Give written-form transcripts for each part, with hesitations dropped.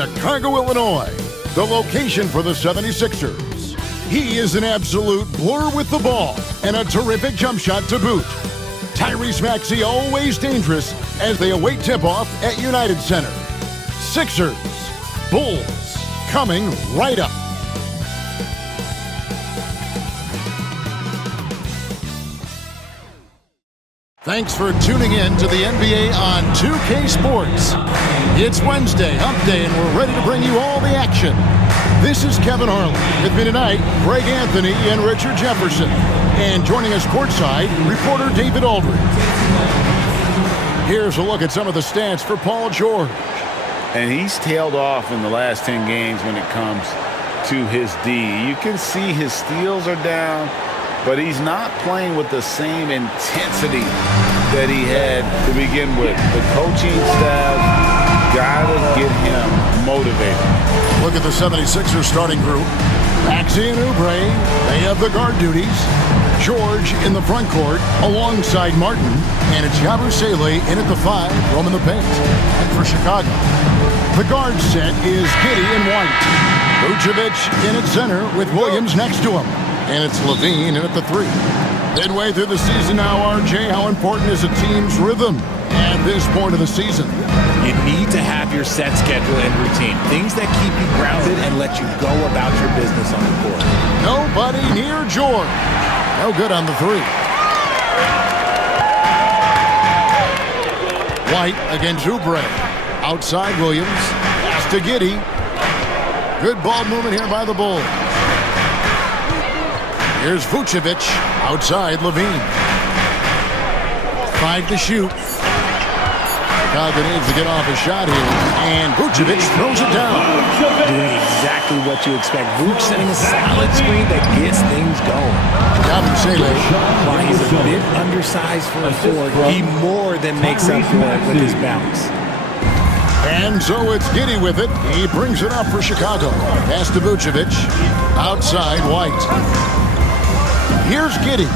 Chicago, Illinois, the location for the 76ers. He is an absolute blur with the ball and a terrific jump shot to boot. Tyrese Maxey always dangerous as they await tip-off at United Center. Sixers, Bulls, coming right up. Thanks for tuning in to the NBA on 2K Sports. It's Wednesday, hump day, and we're ready to bring you all the action. This is Kevin Harlan. With me tonight, Greg Anthony and Richard Jefferson. And joining us courtside, reporter David Aldridge. Here's a look at some of the stats for Paul George. And he's tailed off in the last 10 games when it comes to his D. You can see his steals are down, but he's not playing with the same intensity that he had to begin with. The coaching staff gotta get him motivated. Look at the 76ers starting group. Maxey and Oubre, they have the guard duties. George in the front court alongside Martin. And it's Yabusele in at the 5, roaming the paint. And for Chicago, the guard set is Giddey and White. Vucevic in at center with Williams next to him. And it's Levine in at the 3. Midway through the season now, RJ, how important is a team's rhythm at this point of the season? You need to have your set schedule and routine. Things that keep you grounded and let you go about your business on the court. Nobody near George. No good on the 3. White against Oubre. Outside Williams. Pass to Giddey. Good ball movement here by the Bulls. Here's Vucevic outside Levine. 5 to shoot. Chicago needs to get off a shot here. And Vucevic throws it down. Doing exactly what you expect. Vuce setting a solid screen that gets things going. Yabusele. While he's a bit undersized for a forward, he more than makes up for it with his bounce. And so it's Giddey with it. He brings it up for Chicago. Pass to Vucevic. Outside White. Here's Giddey.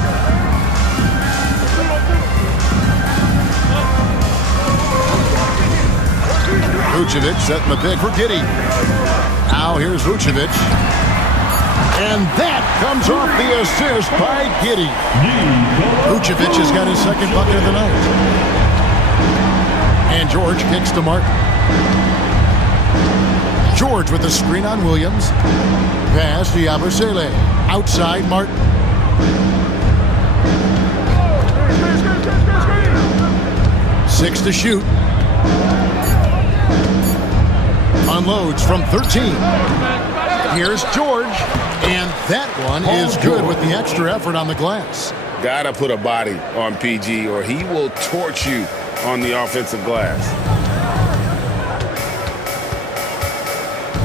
Vucevic setting the pick for Giddey. Now here's Vucevic. And that comes off the assist by Giddey. Vucevic has got his second bucket of the night. And George kicks to Martin. George with the screen on Williams. Pass to Yabusele. Outside Martin. Six to shoot. Unloads from 13. Here's George. And that one is good with the extra effort on the glass. Gotta put a body on PG or he will torch you on the offensive glass.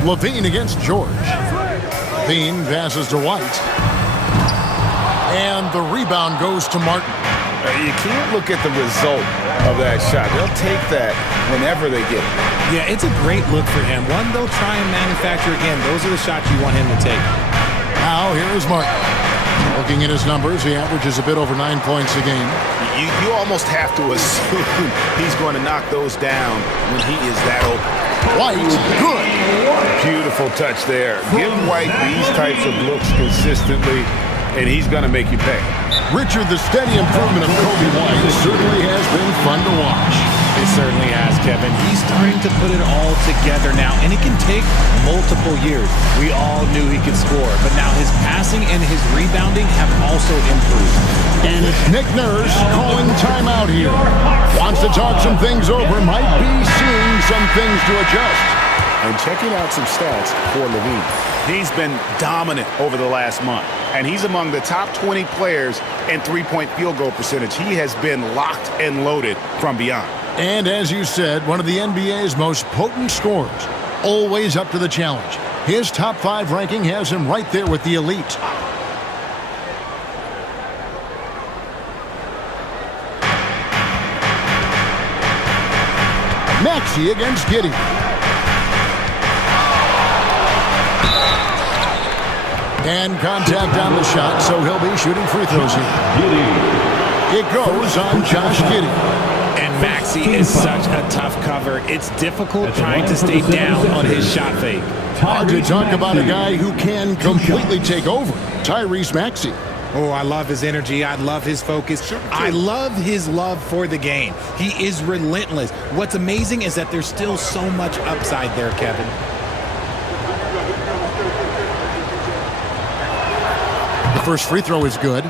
Levine against George. Levine passes to White. And the rebound goes to Martin. You can't look at the result of that shot. They'll take that whenever they get it. Yeah, it's a great look for him. One they'll try and manufacture again. Those are the shots you want him to take. Now here is Martin. Looking at his numbers, he averages a bit over 9 points a game. You almost have to assume he's going to knock those down when he is that open. White, good. Beautiful touch there. Give White these types of looks consistently, and he's going to make you pay. Richard, the steady improvement of Kobe White certainly has been fun to watch. It certainly has, Kevin. He's starting to put it all together now, and it can take multiple years. We all knew he could score, but now his passing and his rebounding have also improved. And it's Nick Nurse calling timeout here. Wants to talk some things over, might be seeing some things to adjust. And checking out some stats for Levine. He's been dominant over the last month, and he's among the top 20 players in three-point field goal percentage. He has been locked and loaded from beyond. And as you said, one of the NBA's most potent scorers, always up to the challenge. His top 5 ranking has him right there with the elite. Maxey against Giddey. And contact on the shot, so he'll be shooting free throws here. It goes on Josh Giddey. And Maxey is such a tough cover. It's difficult trying to stay down on his shot fake. Hard to talk about a guy who can completely take over. Tyrese Maxey. Oh, I love his energy. I love his focus. I love his love for the game. He is relentless. What's amazing is that there's still so much upside there, Kevin. The first free throw is good.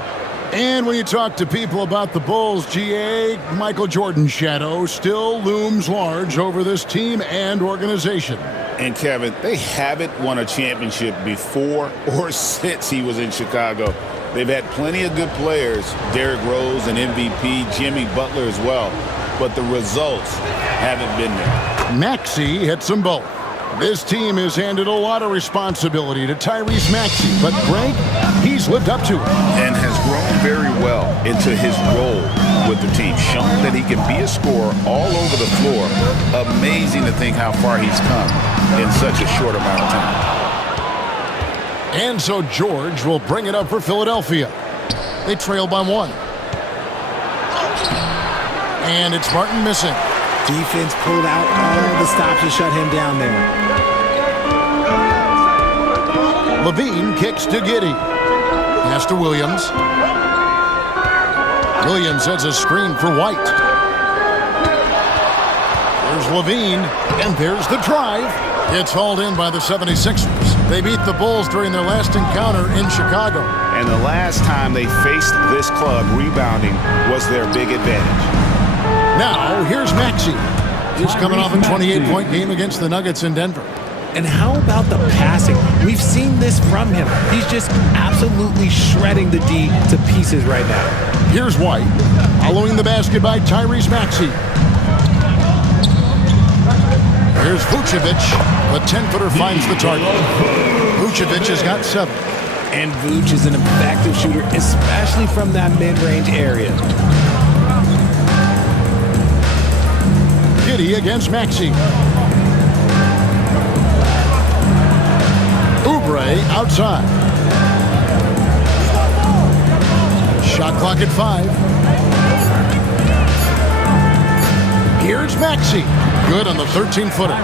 And when you talk to people about the Bulls, GA, Michael Jordan's shadow still looms large over this team and organization. And Kevin, they haven't won a championship before or since he was in Chicago. They've had plenty of good players, Derrick Rose and MVP, Jimmy Butler as well, but the results haven't been there. Maxey hits them both. This team has handed a lot of responsibility to Tyrese Maxey, but Greg, he's lived up to it. And has grown very well into his role with the team, shown that he can be a scorer all over the floor. Amazing to think how far he's come in such a short amount of time. And so George will bring it up for Philadelphia. They trail by 1. And it's Martin missing. Defense pulled out all the stops to shut him down there. Levine kicks to Giddey. Pass to Williams. Williams sets a screen for White. There's Levine, and there's the drive. It's hauled in by the 76ers. They beat the Bulls during their last encounter in Chicago. And the last time they faced this club, rebounding was their big advantage. Now, here's Maxey. He's coming off a 28-point game against the Nuggets in Denver. And how about the passing? We've seen this from him. He's just absolutely shredding the D to pieces right now. Here's White, following the basket by Tyrese Maxey. Here's Vucevic. The 10-footer finds the target. Vucevic has got 7. And Vuce is an effective shooter, especially from that mid-range area. Giddey against Maxey. Oubre outside. Shot clock at 5. Here's Maxey. Good on the 13-footer.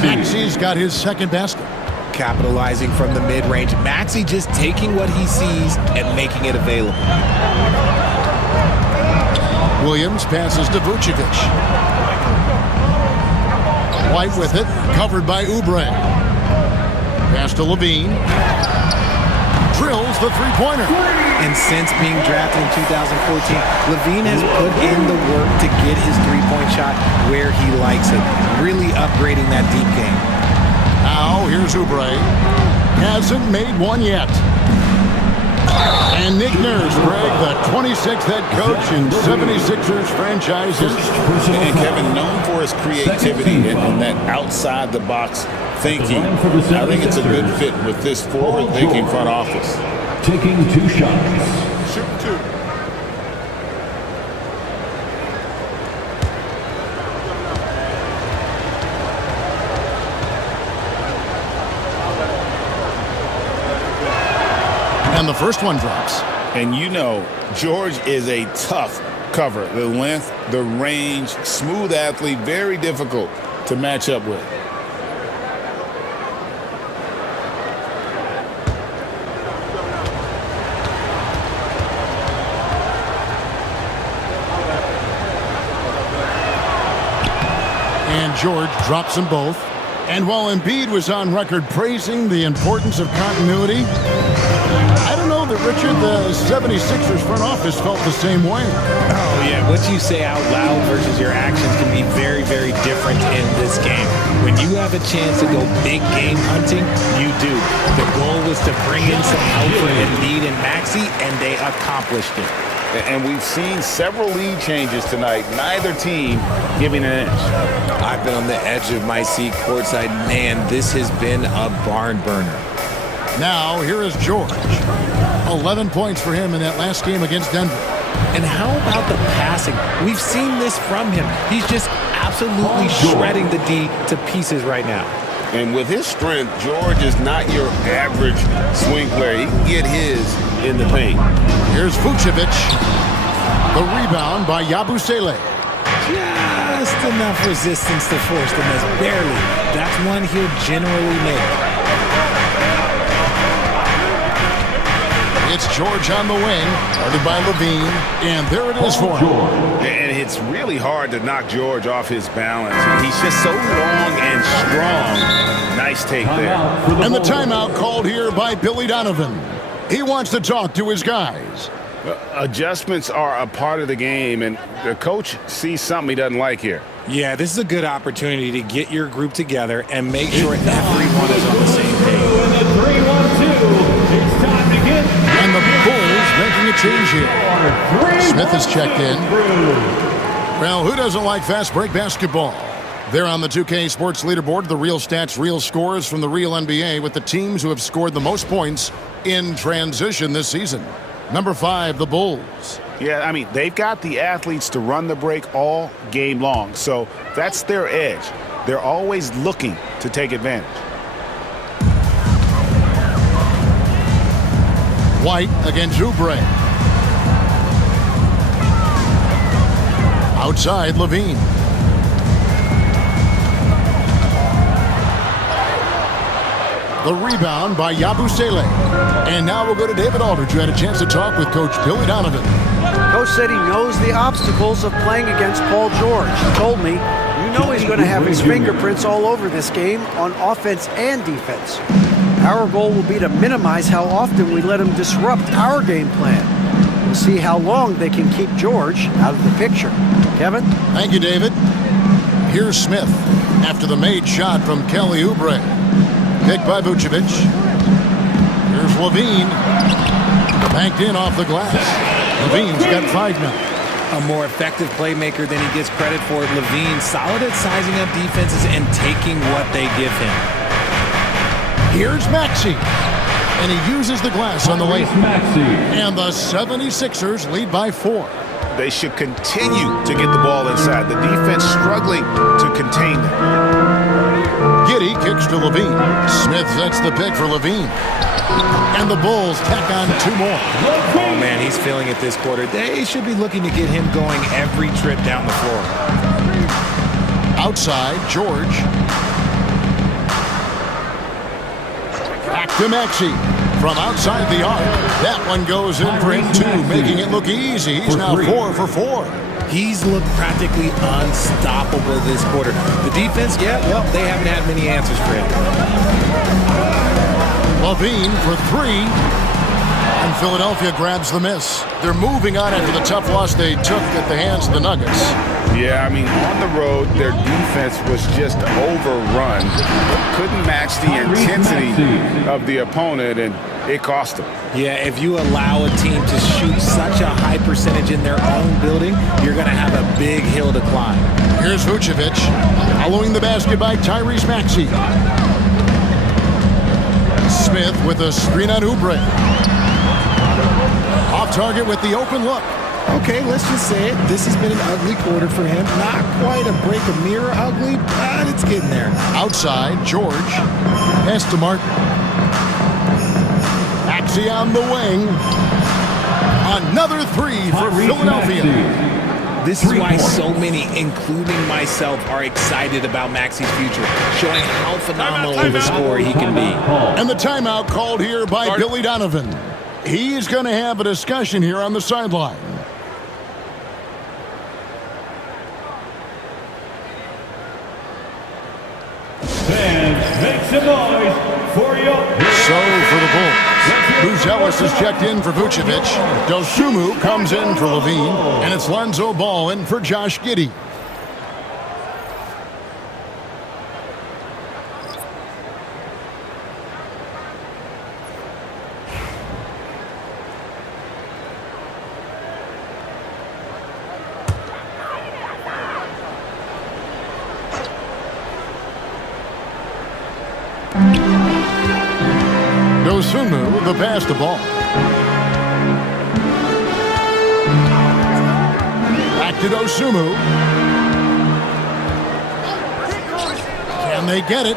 Maxey's got his second basket. Capitalizing from the mid-range. Maxey just taking what he sees and making it available. Williams passes to Vucevic. White with it, covered by Oubre. Pass to Levine. Drills the three-pointer. And since being drafted in 2014, Levine has put in the work to get his three-point shot where he likes it, really upgrading that deep game. Now, here's Oubre. Hasn't made one yet. And Nick Nurse, Greg, the 26th head coach in 76ers franchise history. And Kevin, known for his creativity and that outside-the-box thinking, I think it's a good fit with this forward-thinking front office. Taking 2 shots. Shoot 2. And the first one drops. And you know, George is a tough cover. The length, the range, smooth athlete, very difficult to match up with. And George drops them both. And while Embiid was on record praising the importance of continuity, I don't know that, Richard, the 76ers front office felt the same way. Oh, yeah. What you say out loud versus your actions can be very, very different in this game. When you have a chance to go big game hunting, you do. The goal was to bring in some help for Embiid and Maxey, and they accomplished it. And we've seen several lead changes tonight, neither team giving an inch. I've been on the edge of my seat courtside. Man, this has been a barn burner. Now, here is George. 11 points for him in that last game against Denver. And how about the passing? We've seen this from him. He's just absolutely shredding the D to pieces right now. And with his strength, George is not your average swing player. He can get his in the paint. Here's Vucevic. The rebound by Yabusele. just enough resistance to force the miss. Barely. That's one he'll generally make. It's George on the wing, guarded by Levine, and there it is for him. And it's really hard to knock George off his balance. He's just so long and strong. Nice take there. And the timeout called here by Billy Donovan. He wants to talk to his guys. Adjustments are a part of the game, and the coach sees something he doesn't like here. Yeah, this is a good opportunity to get your group together and make sure everyone is on the same page. It's time to get. And the Bulls making a change here. Smith is checked in. Well, who doesn't like fast break basketball? They're on the 2K Sports Leaderboard, the real stats, real scores from the real NBA with the teams who have scored the most points in transition this season. Number 5, the Bulls. Yeah, I mean, they've got the athletes to run the break all game long, so that's their edge. They're always looking to take advantage. White against Oubre. Outside, Levine. The rebound by Yabusele. And now we'll go to David Aldridge, who had a chance to talk with Coach Billy Donovan. Coach said he knows the obstacles of playing against Paul George. He told me, you know he's going to have his fingerprints all over this game on offense and defense. Our goal will be to minimize how often we let him disrupt our game plan. We'll see how long they can keep George out of the picture. Kevin? Thank you, David. Here's Smith after the made shot from Kelly Oubre. Picked by Vucevic. Here's Levine. Banked in off the glass. Levine's got 5 now. A more effective playmaker than he gets credit for. Levine solid at sizing up defenses and taking what they give him. Here's Maxey. And he uses the glass on the layup. And the 76ers lead by 4. They should continue to get the ball inside. The defense struggling to contain them. Giddey kicks to Levine. Smith sets the pick for Levine. And the Bulls tack on 2 more. Oh, man, he's feeling it this quarter. They should be looking to get him going every trip down the floor. Outside, George. Back to Maxey. From outside the arc. That one goes in for him, too, making it look easy. He's now 4 for 4. He's looked practically unstoppable this quarter. The defense, yeah, well, they haven't had many answers for him. Levine for 3. And Philadelphia grabs the miss. They're moving on after the tough loss they took at the hands of the Nuggets. Yeah, I mean, on the road, their defense was just overrun. Couldn't match the intensity of the opponent, and it cost them. Yeah, if you allow a team to shoot such a high percentage in their own building, you're going to have a big hill to climb. Here's Vucevic, following the basket by Tyrese Maxey. Smith with a screen on Oubre. Off target with the open look. Okay, let's just say it. This has been an ugly quarter for him. Not quite a break a mirror ugly, but it's getting there. Outside, George. Pass to Martin. Maxey on the wing. Another 3 for Philadelphia. This is why so many, including myself, are excited about Maxey's future, showing how phenomenal of a scorer he can be. And the timeout called here by Billy Donovan. He's going to have a discussion here on the sideline. Fans, make some noise for your... So for the Bulls, Buzelis is checked in for Vucevic. Dosunmu comes in for Levine. And it's Lonzo Ball in for Josh Giddey. Dosunmu, the pass to Ball. Back to Dosunmu. Can they get it?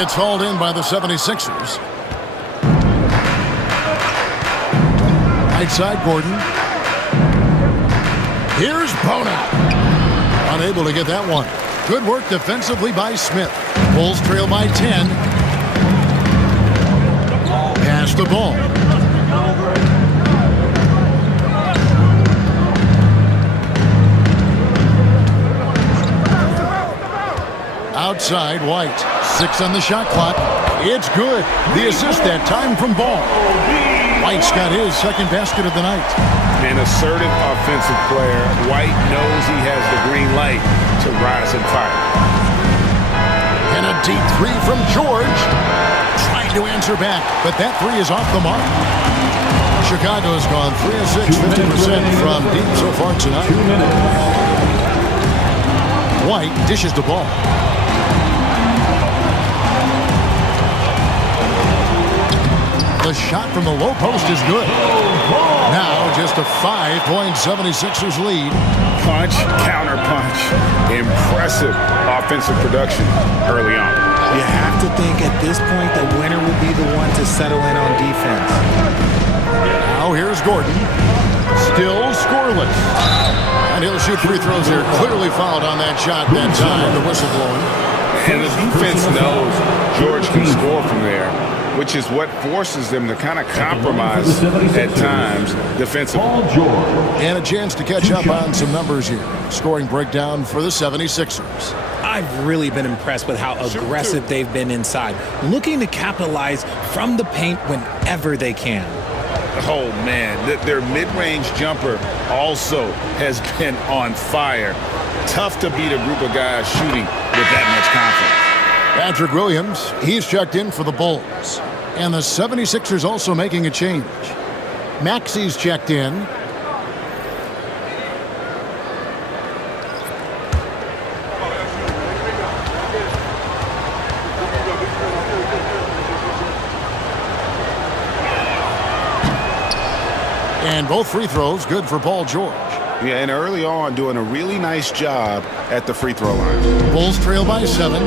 It's hauled in by the 76ers. Right side, Gordon. Here's Bona. Unable to get that one. Good work defensively by Smith. Bulls trail by 10. Pass the ball. Outside, White. 6 on the shot clock. It's good. The assist that time from Ball. White's got his second basket of the night. An assertive offensive player. White knows he has the green light to rise and fire. And a deep three from George. Trying to answer back, but that three is off the mark. Chicago's gone 3 of 6, 50% from deep so far tonight. White dishes the ball. The shot from the low post is good. Now just a 5-point 76ers lead. Punch, counter punch. Impressive offensive production early on. You have to think at this point the winner will be the one to settle in on defense. Now here's Gordon. Still scoreless. And he'll shoot free throws here. Clearly fouled on that shot that time. The whistle blowing. And the defense knows George can score from there, which is what forces them to kind of compromise at times defensively. And a chance to catch up on some numbers here. Scoring breakdown for the 76ers. I've really been impressed with how aggressive they've been inside, looking to capitalize from the paint whenever they can. Oh, man, their mid-range jumper also has been on fire. Tough to beat a group of guys shooting with that much confidence. Patrick Williams, he's checked in for the Bulls. And the 76ers also making a change. Maxi's checked in. And both free throws good for Paul George. Yeah, and early on doing a really nice job at the free throw line. Bulls trail by 7.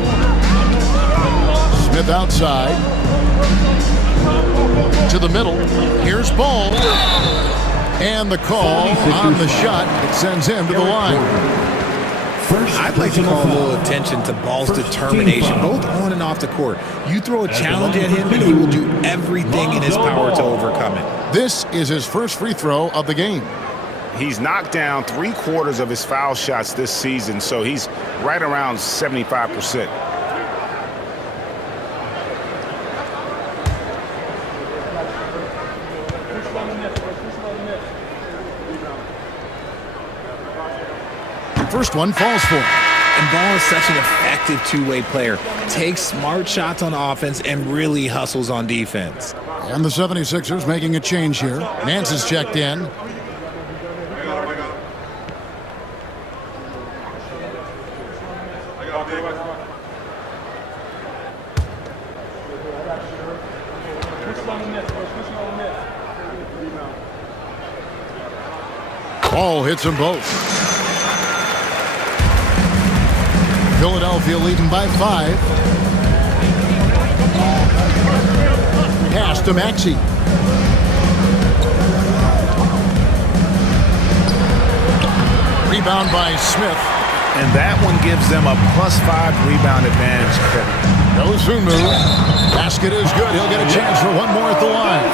Smith outside. To the middle. Here's Ball. And the call on the shot. It sends him to the line. I'd like to call a little attention to Ball's determination, both on and off the court. You throw a challenge at him, and he will do everything in his power to overcome it. This is his first free throw of the game. He's knocked down 3/4 of his foul shots this season, so he's right around 75%. First one falls for him. And Ball is such an effective two-way player. Takes smart shots on offense and really hustles on defense. And the 76ers making a change here. Nance is checked in. Ball hits them both. Philadelphia leading by 5. Pass to Maxey. Rebound by Smith. And that one gives them a +5 rebound advantage. No Sumu. Basket is good. He'll get a chance for one more at the line.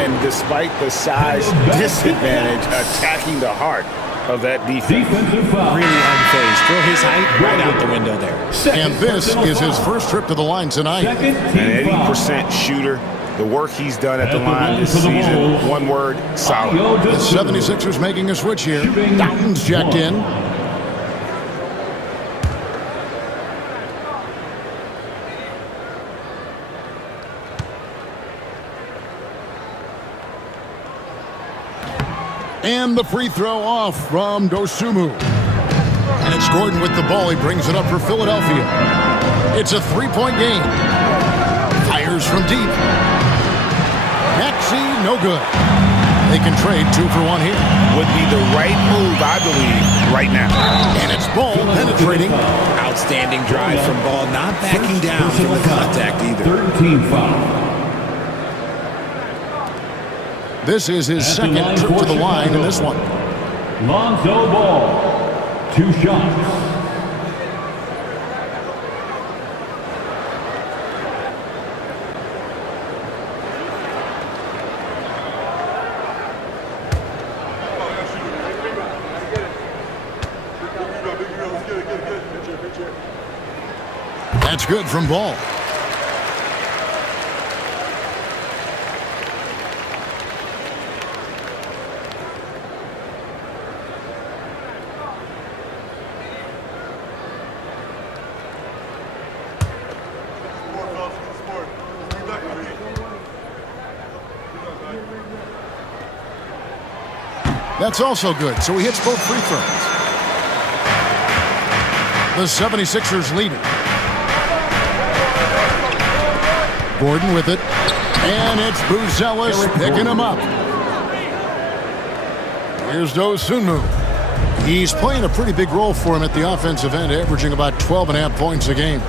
And despite the size disadvantage, attacking the heart of that defense. Really unfazed. Throw his height right out the window there. And this is his first trip to the line tonight. An 80% shooter. The work he's done at the line this season, one word, solid. The 76ers making a switch here. Doughton's checked in. And the free throw off from Dosunmu. And it's Gordon with the ball. He brings it up for Philadelphia. It's a 3-point game. Fires from deep. Maxey, no good. They can trade 2 for 1 here. Would be the right move, I believe, right now. And it's Ball penetrating. Outstanding drive from Ball, not backing down from the contact either. 13 foul. This is his second trip to the line in this one. Lonzo Ball. 2 shots. That's good from Ball. That's also good, so he hits both free throws. The 76ers lead it. Gordon with it, and it's Buzelis picking him up. Here's Dosunmu. He's playing a pretty big role for him at the offensive end, averaging about 12.5 points a game.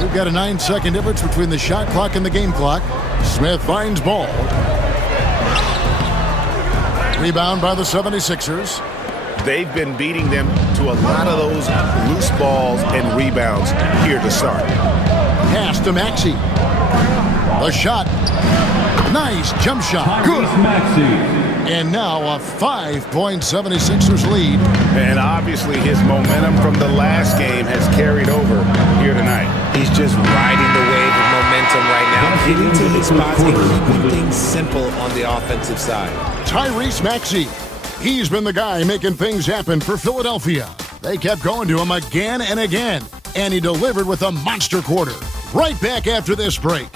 We've got a 9-second difference between the shot clock and the game clock. Smith finds Ball. Rebound by the 76ers. They've been beating them to a lot of those loose balls and rebounds here to start. Pass to Maxey. The shot. Nice jump shot. Good. And now a 5-point 76ers lead. And obviously his momentum from the last game has carried over here tonight. He's just riding the wave of momentum right now, getting to his spots and keeping things simple on the offensive side. Tyrese Maxey. He's been the guy making things happen for Philadelphia. They kept going to him again and again, and he delivered with a monster quarter. Right back after this break.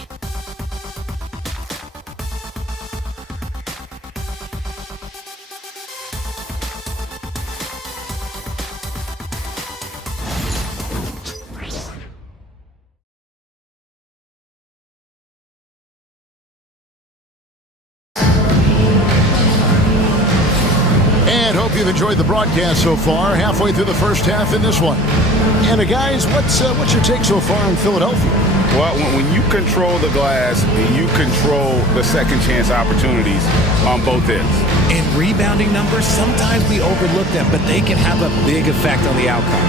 Hope you've enjoyed the broadcast so far. Halfway through the first half in this one. And guys, what's your take so far in Philadelphia? Well, when you control the glass, you control the second chance opportunities on both ends. And rebounding numbers, sometimes we overlook them, but they can have a big effect on the outcome.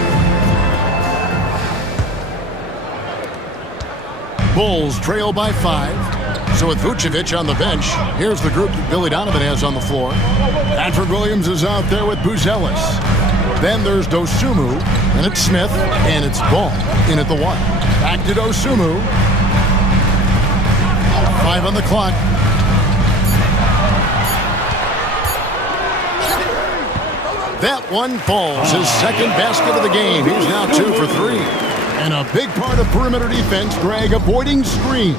Bulls trail by 5. So with Vucevic on the bench, here's the group that Billy Donovan has on the floor. Patrick Williams is out there with Buzelis. Then there's Dosunmu, and it's Smith, and it's Ball in at the 1. Back to Dosunmu. 5 on the clock. That one falls. His second basket of the game. He's now 2 for 3. And a big part of perimeter defense, Greg, avoiding screens.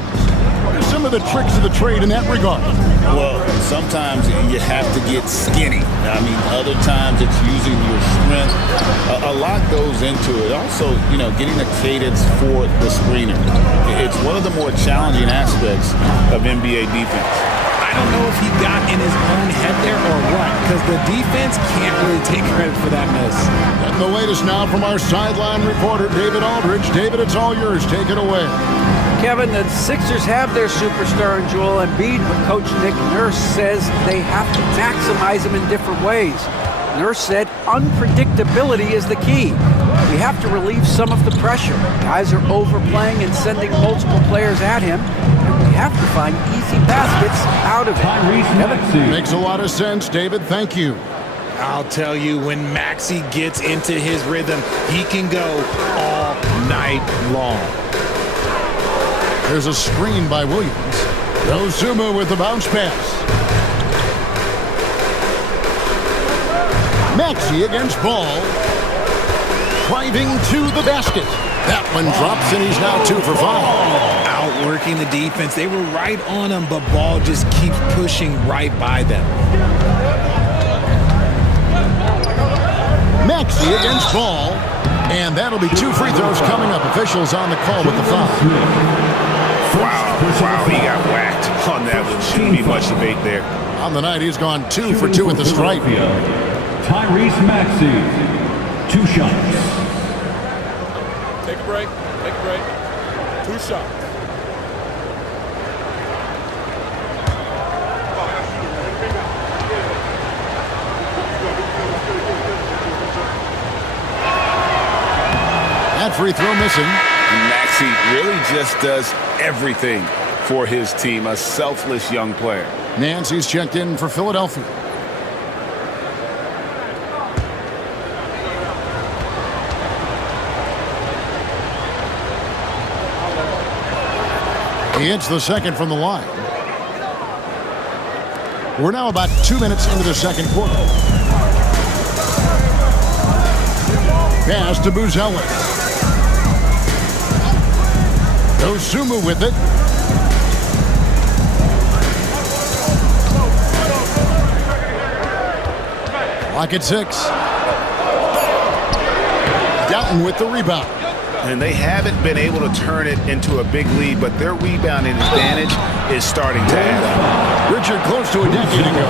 What are some of the tricks of the trade in that regard? Well, sometimes you have to get skinny. I mean, other times it's using your strength. A lot goes into it. Also, getting a cadence for the screener. It's one of the more challenging aspects of NBA defense. I don't know if he got in his own head there or what, because the defense can't really take credit for that miss. And the latest now from our sideline reporter, David Aldridge. David, it's all yours. Take it away. Kevin, the Sixers have their superstar in Joel Embiid, but Coach Nick Nurse says they have to maximize him in different ways. Nurse said unpredictability is the key. We have to relieve some of the pressure. Guys are overplaying and sending multiple players at him, and we have to find easy baskets out of it. Kevin, makes a lot of sense, David. Thank you. I'll tell you, when Maxey gets into his rhythm, he can go all night long. There's a screen by Williams. Dosunmu with the bounce pass. Maxey against Ball. Driving to the basket. That one drops, and he's now 2 for 5. Outworking the defense. They were right on him, but Ball just keeps pushing right by them. Maxey against Ball. And that'll be 2 free throws coming up. Officials on the call with the foul. Wow, he got whacked on that one. Shouldn't be much debate there. On the night, he's gone 2 for 2 at the stripe. Tyrese Maxey, 2 shots. Take a break. 2 shots. free throw missing. Maxey really just does everything for his team. A selfless young player. Nancy's checked in for Philadelphia. He hits the second from the line. We're now about 2 minutes into the second quarter. Pass to Buzelis. Dosumu with it. Clock at 6. Doughton with the rebound. And they haven't been able to turn it into a big lead, but their rebounding advantage is starting to add up. Richard, close to a decade ago,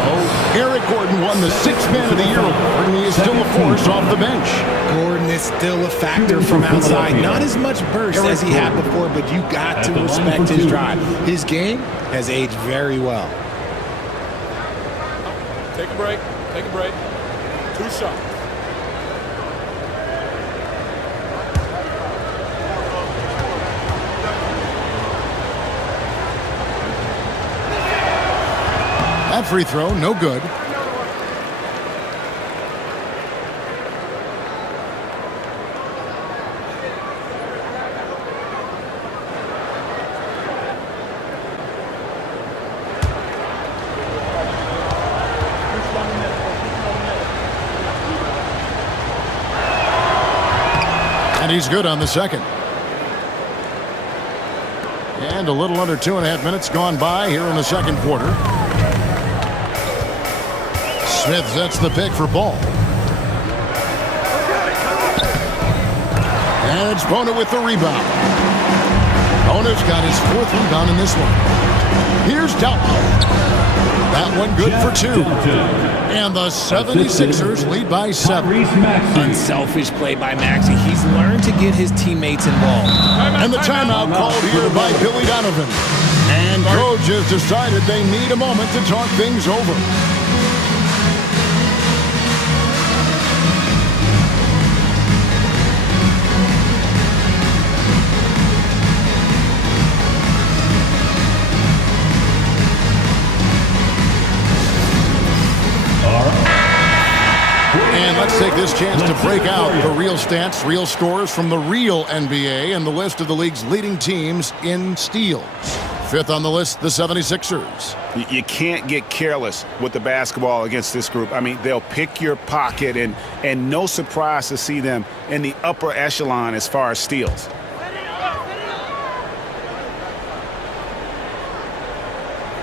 Eric Gordon won the 6th Man of the Year award, and he is still a force off the bench. Gordon is still a factor from outside. Not as much burst as he had before, but you got to respect his drive. His game has aged very well. Take a break. Take a break. 2 shots. That free throw, no good. And he's good on the second. And a little under 2.5 minutes gone by here in the second quarter. Smith sets the pick for Ball. And it's Bona with the rebound. Bona's got his 4th rebound in this one. Here's Doughton. That one good for 2. And the 76ers lead by 7. Unselfish play by Maxey. He's learned to get his teammates involved. And the timeout called here by Billy Donovan. And coach has decided they need a moment to talk things over. And let's take this chance to break out the real stats, real scores from the real NBA and the list of the league's leading teams in steals. 5th on the list, the 76ers. You can't get careless with the basketball against this group. I mean, they'll pick your pocket, and no surprise to see them in the upper echelon as far as steals.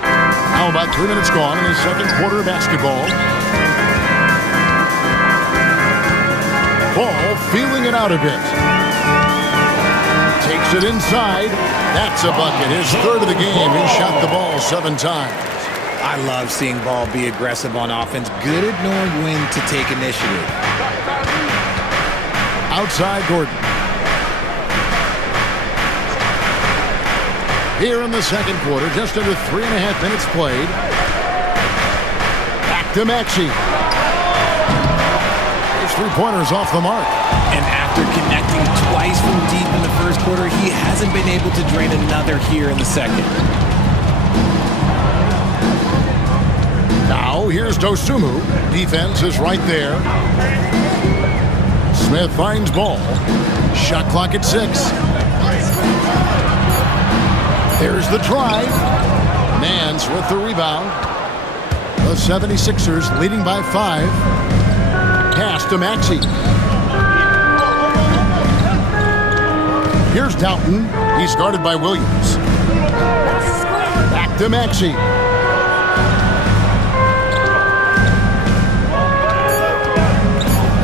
Now about 3 minutes gone in the second quarter of basketball. Ball feeling it out a bit. Takes it inside. That's a bucket. His 3rd of the game. He shot the ball 7 times. I love seeing Ball be aggressive on offense. Good at knowing when to take initiative. Outside Gordon. Here in the second quarter, just under 3.5 minutes played. Back to Maxey. 3-pointers off the mark. And after connecting twice from deep in the first quarter, he hasn't been able to drain another here in the second. Now here's Dosumu. Defense is right there. Smith finds Ball. Shot clock at 6. There's the drive. Nance with the rebound. The 76ers leading by 5. Pass to Maxey. Here's Doughton. He's guarded by Williams. Back to Maxey.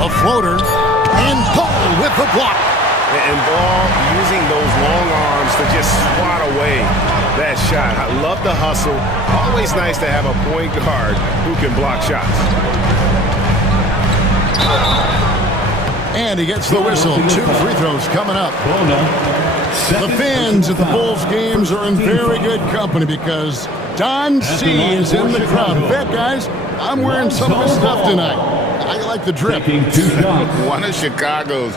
A floater. And Ball with the block. And Ball using those long arms to just swat away that shot. I love the hustle. Always nice to have a point guard who can block shots. And he gets the whistle. 2 free throws coming up. The fans at the Bulls games are in very good company because Don C is in the crowd. In fact, guys, I'm wearing some of his stuff tonight. I like the drip. One of Chicago's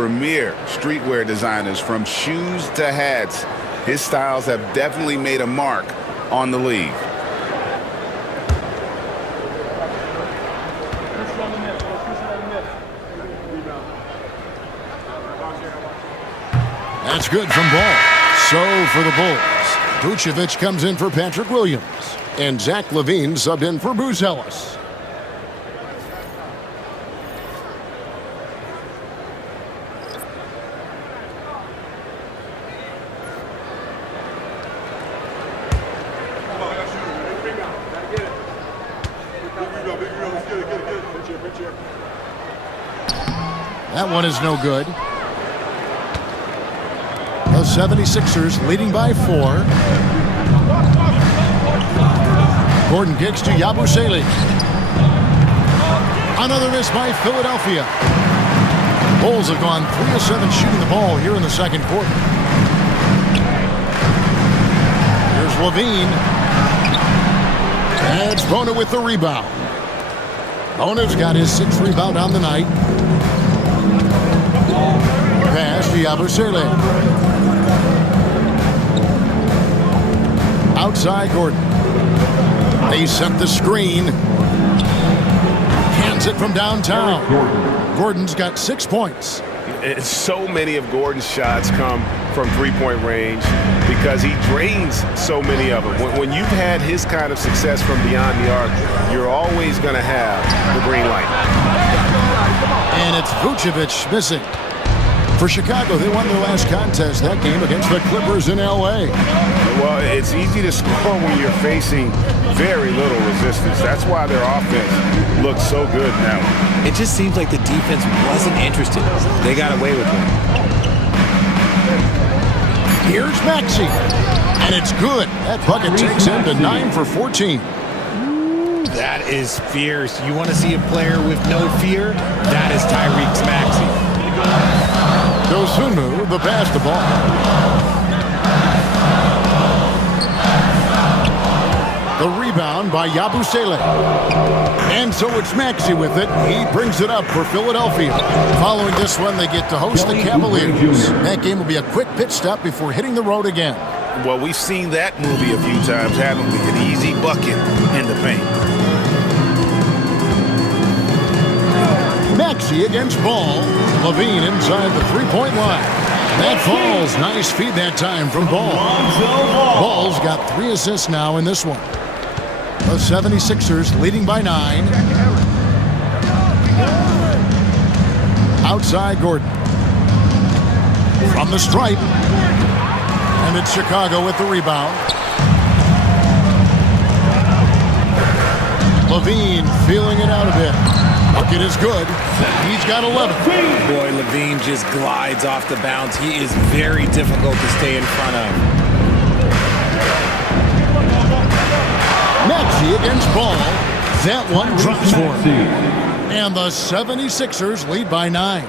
premier streetwear designers from shoes to hats. His styles have definitely made a mark on the league. That's good from Ball. So for the Bulls, Vucevic comes in for Patrick Williams, and Zach LaVine subbed in for Bruce Ellis. That one is no good. The 76ers leading by 4. Gordon kicks to Yabusele. Another miss by Philadelphia. Bulls have gone 3 of 7 shooting the ball here in the second quarter. Here's LaVine. And it's Bona with the rebound. Bona's got his 6th rebound on the night. Pass to Yabusele. Outside Gordon. They set the screen. Hands it from downtown. Gordon's got 6 points. So many of Gordon's shots come from three-point range because he drains so many of them. When you've had his kind of success from beyond the arc, you're always going to have the green light. And it's Vucevic missing. For Chicago, they won their last contest that game against the Clippers in L.A. Well, it's easy to score when you're facing very little resistance. That's why their offense looks so good now. It just seems like the defense wasn't interested. They got away with it. Here's Maxey. And it's good. That bucket takes him to 9 for 14. That is fierce. You want to see a player with no fear? That is Tyrese Maxey. Dosunmu, the pass to Ball. The rebound by Yabusele. And so it's Maxey with it. He brings it up for Philadelphia. Following this one, they get to host the Cavaliers. That game will be a quick pit stop before hitting the road again. Well, we've seen that movie a few times, haven't we? An easy bucket in the paint. Maxey against Ball. LaVine inside the three-point line. That falls. Nice feed that time from Ball. Ball's got 3 assists now in this one. The 76ers leading by 9. Outside Gordon. From the stripe. And it's Chicago with the rebound. LaVine feeling it out a bit. Bucket is good. He's got 11. Boy, LaVine just glides off the bounce. He is very difficult to stay in front of. Maxey against Ball. That one drops for him. And the 76ers lead by 9.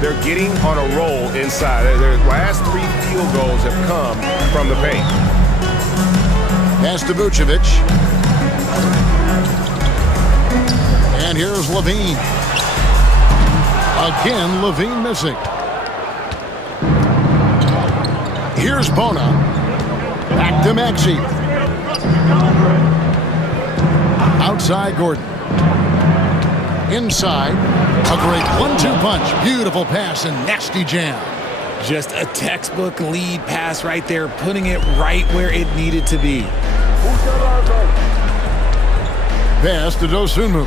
They're getting on a roll inside. Their last 3 field goals have come from the paint. Pass to Vucevic. And here's LaVine. Again, LaVine missing. Here's Bona. Back to Maxey. Outside Gordon. Inside. A great 1-2 punch. Beautiful pass and nasty jam. Just a textbook lead pass right there, putting it right where it needed to be. Pass to Dosunmu.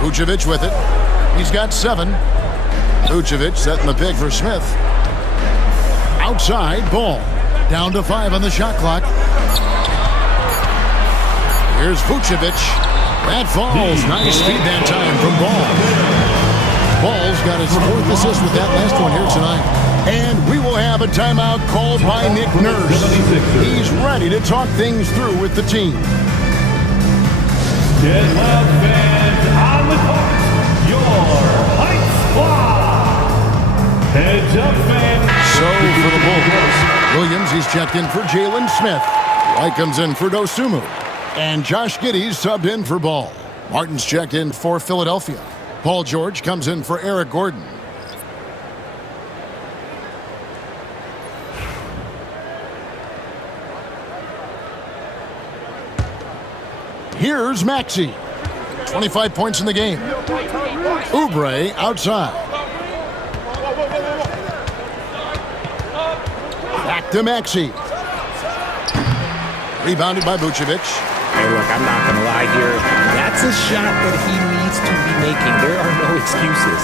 Vucevic with it. He's got 7. Vucevic setting the pick for Smith. Outside, Ball. Down to 5 on the shot clock. Here's Vucevic. That falls. Nice feed that time from Ball. Ball's got his 4th assist with that last one here tonight. And we will have a timeout called by Nick Nurse. He's ready to talk things through with the team. Get loud, fans, on the court, your Heights Squad. Heads up, fans. So for the Bulls, Williams, he's checked in for Jalen Smith. White comes in for Dosunmu. And Josh Giddey's subbed in for Ball. Martin's checked in for Philadelphia. Paul George comes in for Eric Gordon. Here's Maxey. 25 points in the game. Oubre outside. Back to Maxey. Rebounded by Vucevic. Hey, look, I'm not going to lie here. That's a shot that he needs to be making. There are no excuses.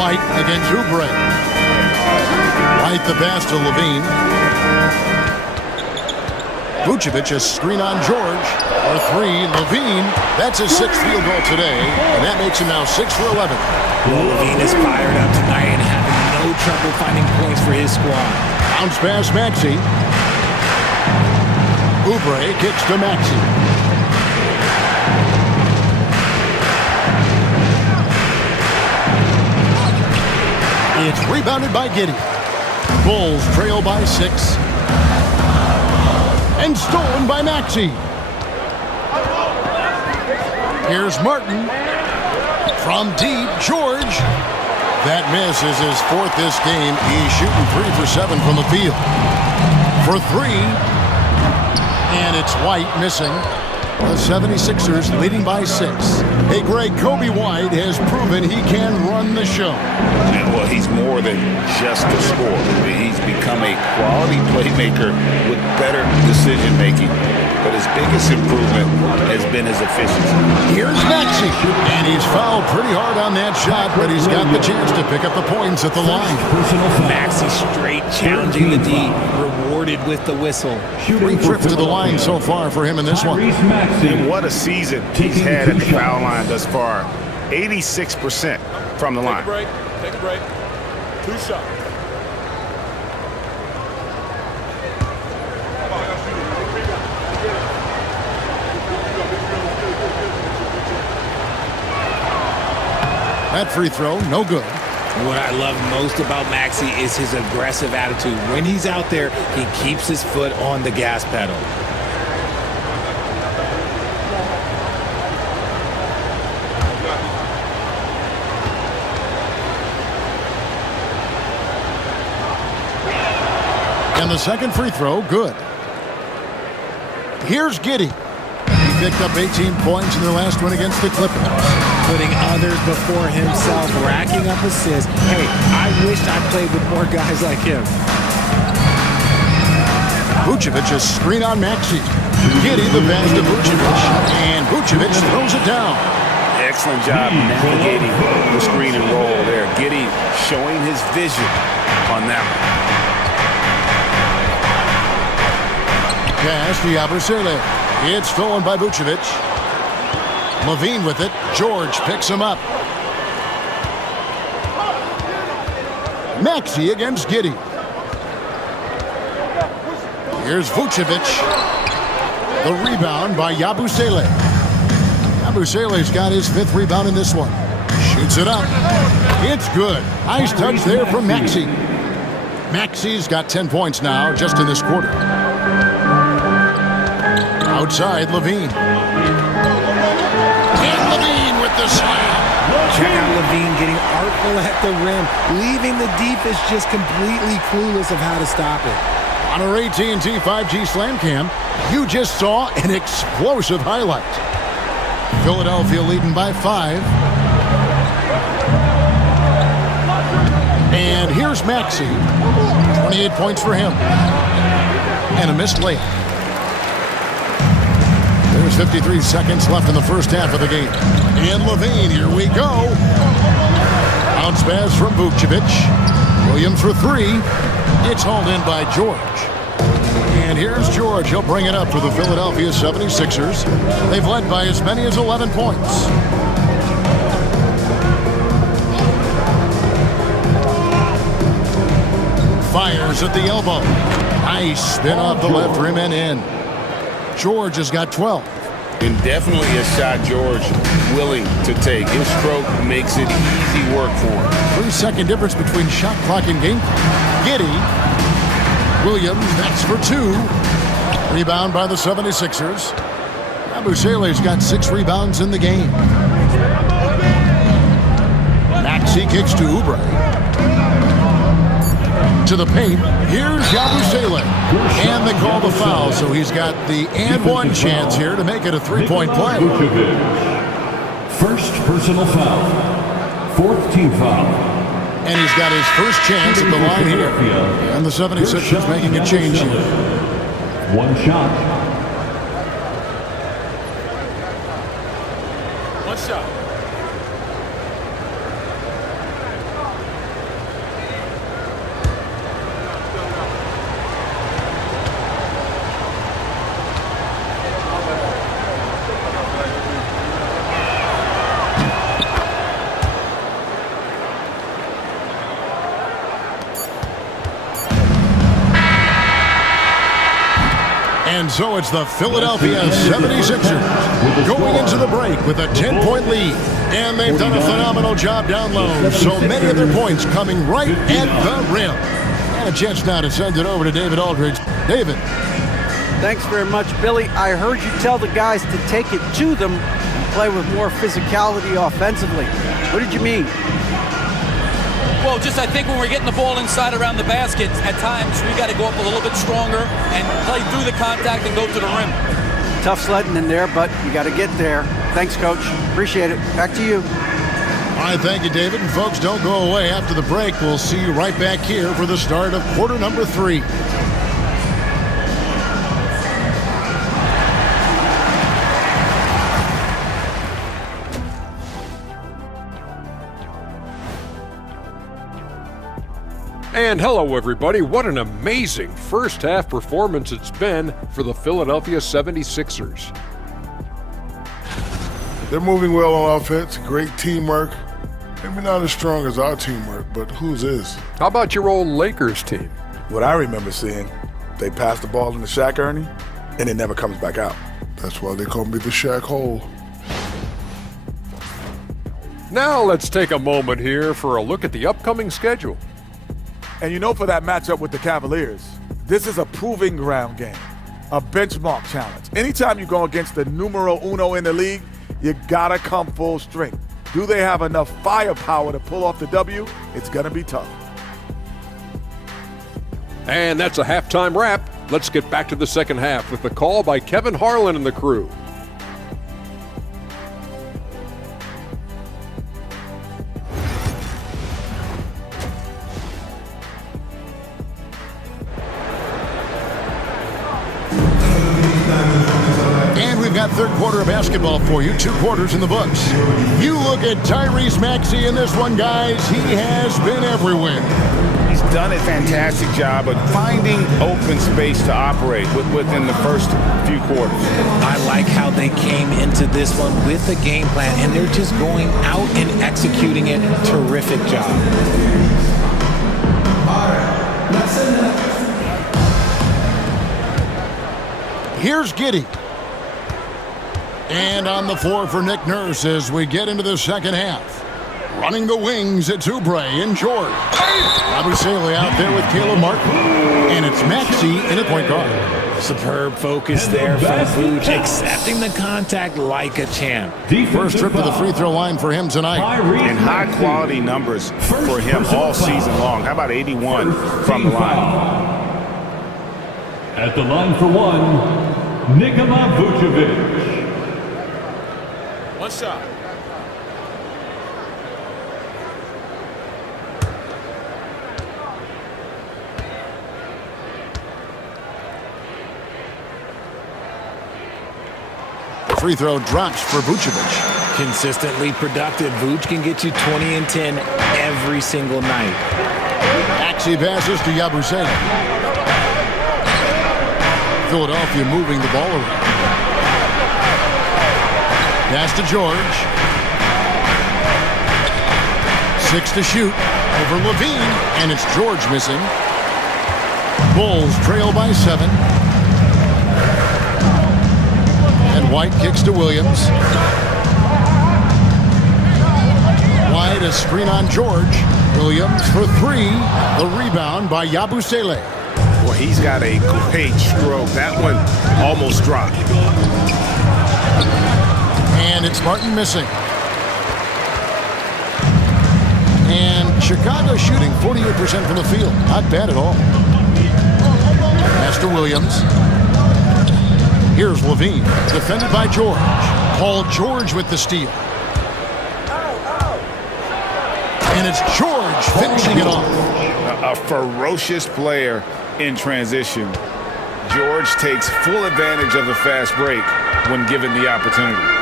White against Oubre. White the pass to Levine. Vucevic a screen on George. For three, Levine. That's his sixth field goal today, and that makes him now 6 for 11. Well, Levine is fired up tonight and having no trouble finding points for his squad. Bounce pass Maxey. Oubre kicks to Maxey. It's rebounded by Giddey. Bulls trail by 6. And stolen by Maxey. Here's Martin. From deep, George. That miss is his fourth this game. He's shooting 3 for 7 from the field. For 3. And it's White missing. The 76ers leading by 6. Hey, Greg, Kobe White has proven he can run the show. Yeah, well, he's more than just a scorer. He's become a quality playmaker with better decision-making. But his biggest improvement has been his efficiency. Here's Maxey. And he's fouled pretty hard on that shot, but he's got the chance to pick up the points at the line. Maxey straight challenging the D, rewarded with the whistle. 3 trips to the line so far for him in this one. And what a season he's had at the foul line thus far. 86% from the line. Take a break. 2 shots. That free throw, no good. What I love most about Maxey is his aggressive attitude. When he's out there, he keeps his foot on the gas pedal. And the second free throw, good. Here's Giddey. He picked up 18 points in their last win against the Clippers. Putting others before himself, racking up assists. Hey, I wished I played with more guys like him. Vucevic a screen on Maxey. Giddey the pass to Vucevic. And Vucevic throws it down. Excellent job navigating the screen and roll there. Giddey showing his vision on that one. Pass to Yabusele. It's stolen by Vucevic. Levine with it. George picks him up. Maxey against Giddey. Here's Vucevic. The rebound by Yabusele. Yabusele's got his 5th rebound in this one. Shoots it up. It's good. Nice touch there from Maxey. Maxey's got 10 points now just in this quarter. Outside, Levine. And Levine with the slam. Check out Levine getting artful at the rim, leaving the defense just completely clueless of how to stop it. On our AT&T 5G Slam Cam, you just saw an explosive highlight. Philadelphia leading by 5. And here's Maxey. 28 points for him. And a missed layup. There's 53 seconds left in the first half of the game. And Levine, here we go. Bounce pass from Vucevic. Williams for 3. It's hauled in by George. And here's George. He'll bring it up for the Philadelphia 76ers. They've led by as many as 11 points. Fires at the elbow. Nice spin off the left rim and in. George has got 12. And definitely a shot George willing to take. His stroke makes it easy work for him. 3-second difference between shot clock and game clock. Giddey. Williams, that's for 2. Rebound by the 76ers. Yabusele's got 6 rebounds in the game. Maxey kicks to Oubre. To the paint. Here's Yabusele. And they call the foul, so he's got the and one chance here to make it a 3-point play. First personal foul. 4th team foul. And he's got his first chance at the line here. And the 76ers making a change here. 1 shot. 1 shot. And so it's the Philadelphia 76ers going into the break with a 10-point lead. And they've done a phenomenal job down low. So many of their points coming right at the rim. And a chance now to send it over to David Aldridge. David. Thanks very much, Billy. I heard you tell the guys to take it to them and play with more physicality offensively. What did you mean? Well, just I think when we're getting the ball inside around the basket, at times we got to go up a little bit stronger and play through the contact and go to the rim. Tough sledding in there, but you got to get there. Thanks, Coach. Appreciate it. Back to you. All right, thank you, David. And folks, don't go away. After the break, we'll see you right back here for the start of quarter number 3. And hello, everybody. What an amazing first-half performance it's been for the Philadelphia 76ers. They're moving well on offense, great teamwork. Maybe not as strong as our teamwork, but whose is? How about your old Lakers team? What I remember seeing, they pass the ball into Shaq Ernie, and it never comes back out. That's why they call me the Shaq Hole. Now let's take a moment here for a look at the upcoming schedule. And you know, for that matchup with the Cavaliers, this is a proving ground game, a benchmark challenge. Anytime you go against the numero uno in the league, you gotta come full strength. Do they have enough firepower to pull off the W? It's gonna be tough. And that's a halftime wrap. Let's get back to the second half with the call by Kevin Harlan and the crew. Got third quarter of basketball for you, 2 quarters in the books. You look at Tyrese Maxey in this one, guys. He has been everywhere. He's done a fantastic job of finding open space to operate within the first few quarters. I like how they came into this one with a game plan, and they're just going out and executing it. Terrific job. Here's Giddey. And on the floor for Nick Nurse as we get into the second half. Running the wings, it's Oubre and George. Yabusele out there with Caleb Martin. And it's Maxey in at point guard. Superb focus there from Vooch, accepting the contact like a champ. First trip to the free throw line for him tonight. And high-quality numbers for him all season long. How about 81 from the line? At the line for one, Nikola Vucevic. 1 shot. Free throw drops for Vucevic. Consistently productive. Vooch can get you 20 and 10 every single night. Maxey passes to Yabusele. Philadelphia moving the ball around. Pass to George. 6 to shoot over Levine, and it's George missing. Bulls trail by 7. And White kicks to Williams. White, a screen on George. Williams for 3. The rebound by Yabusele. Well, he's got a great stroke. That one almost dropped. And it's Martin missing. And Chicago shooting 48% from the field. Not bad at all. Pass to Williams. Here's Levine, defended by George. Paul George with the steal. And it's George finishing it off. A ferocious player in transition. George takes full advantage of the fast break when given the opportunity.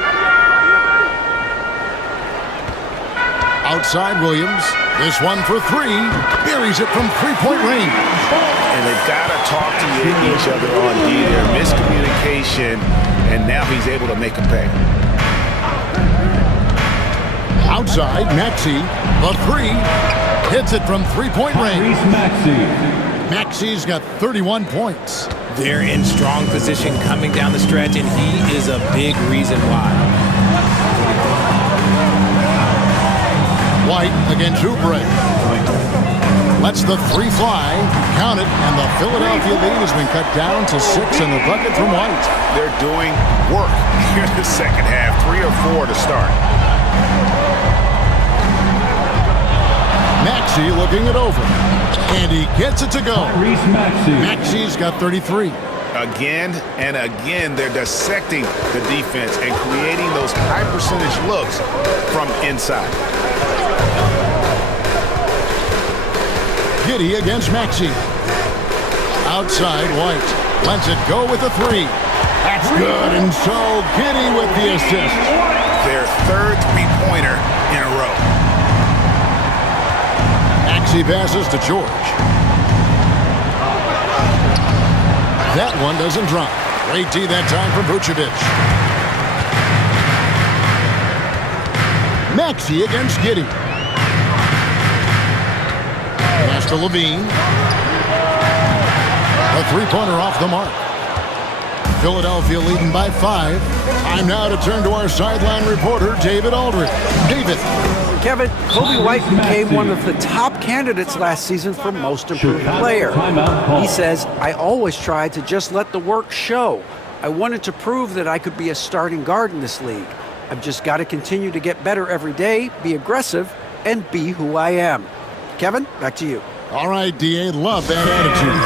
Outside Williams. This one for three. Buries it from three-point range. And they've got to talk to each other on D. Their miscommunication, and now he's able to make a pay. Outside, Maxey, the three. Hits it from three-point range. Maxey's got 31 points. They're in strong position coming down the stretch, and he is a big reason why. White against Oubre. Lets the three fly. Count it, and the Philadelphia lead has been cut down to 6 in the bucket from White. They're doing work here in the second half. 3 or 4 to start. Maxey looking it over. And he gets it to go. Maxey's got 33. Again and again, they're dissecting the defense and creating those high percentage looks from inside. Giddey against Maxey. Outside, White lets it go with the three. That's good, and so Giddey with the assist. Their third three-pointer in a row. Maxey passes to George. That one doesn't drop. Great D that time from Vucevic. Maxey against Giddey. Pass to Levine. A three-pointer off the mark. Philadelphia leading by 5. Time now to turn to our sideline reporter, David Aldridge. David. Kevin, Kobe White became one of the top candidates last season for Most Improved Player. He says, I always tried to just let the work show. I wanted to prove that I could be a starting guard in this league. I've just got to continue to get better every day, be aggressive, and be who I am. Kevin, back to you. All right, D.A., love that attitude.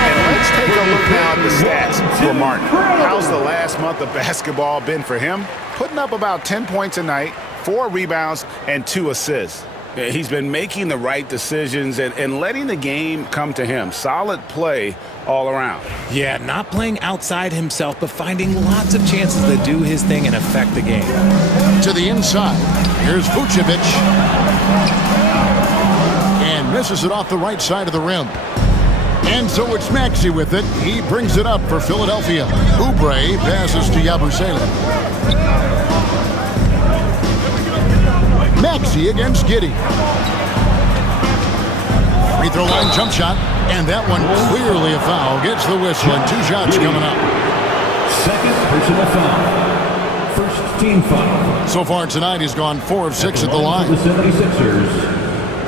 And let's take a look now at the stats for Martin. How's the last month of basketball been for him? Putting up about 10 points a night, 4 rebounds, and 2 assists. He's been making the right decisions and letting the game come to him. Solid play all around. Yeah, not playing outside himself, but finding lots of chances to do his thing and affect the game. To the inside. Here's Vucevic. And misses it off the right side of the rim. And so it's Maxey with it. He brings it up for Philadelphia. Oubre passes to Yabusele. Maxey against Giddey. Free throw line jump shot. And that one clearly a foul. Gets the whistle and 2 shots coming up. Second personal foul. First team foul. So far tonight he's gone 4 of 6 at the line. The 76ers,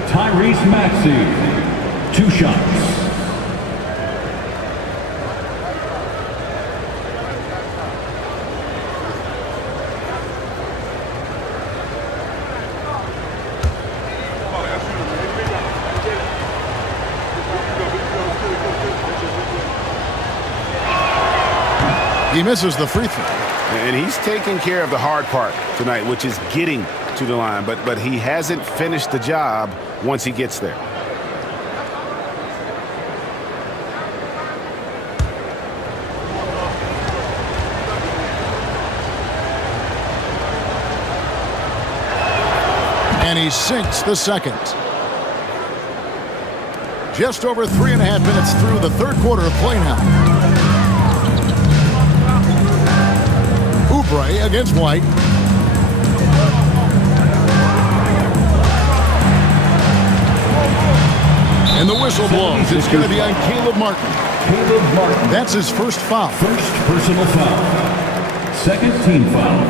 Tyrese Maxey. 2 shots. He misses the free throw. And he's taking care of the hard part tonight, which is getting to the line. But he hasn't finished the job once he gets there. And he sinks the second. Just over 3.5 minutes through the third quarter of play now. Oubre against White. And the whistle blows. It's going to be on Caleb Martin. Caleb Martin. That's his first foul. First personal foul. Second team foul.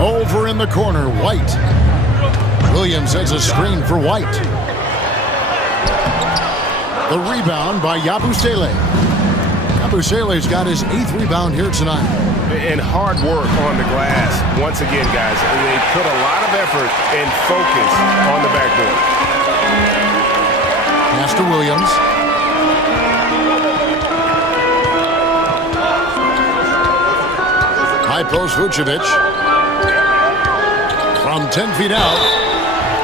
Over in the corner, White. Williams has a screen for White. The rebound by Yabusele. Yabusele's got his 8th rebound here tonight. And hard work on the glass. Once again, guys, they put a lot of effort and focus on the backboard. Pass to Williams. High post Vucevic. From 10 feet out.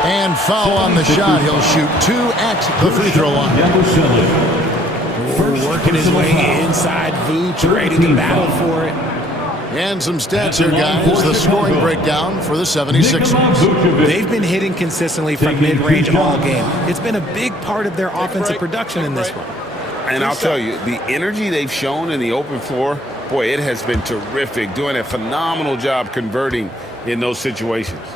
And foul on the shot. He'll shoot 2 at the free throw line. Working his way inside. Vooch ready to battle for it. And some stats here, guys. The scoring breakdown for the 76ers. They've been hitting consistently from mid-range all game. It's been a big part of their offensive production in this one. And I'll tell you, the energy they've shown in the open floor, boy, it has been terrific. Doing a phenomenal job converting in those situations.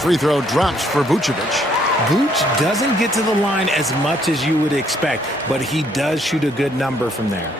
Free throw drops for Vucevic. Vooch doesn't get to the line as much as you would expect, but he does shoot a good number from there.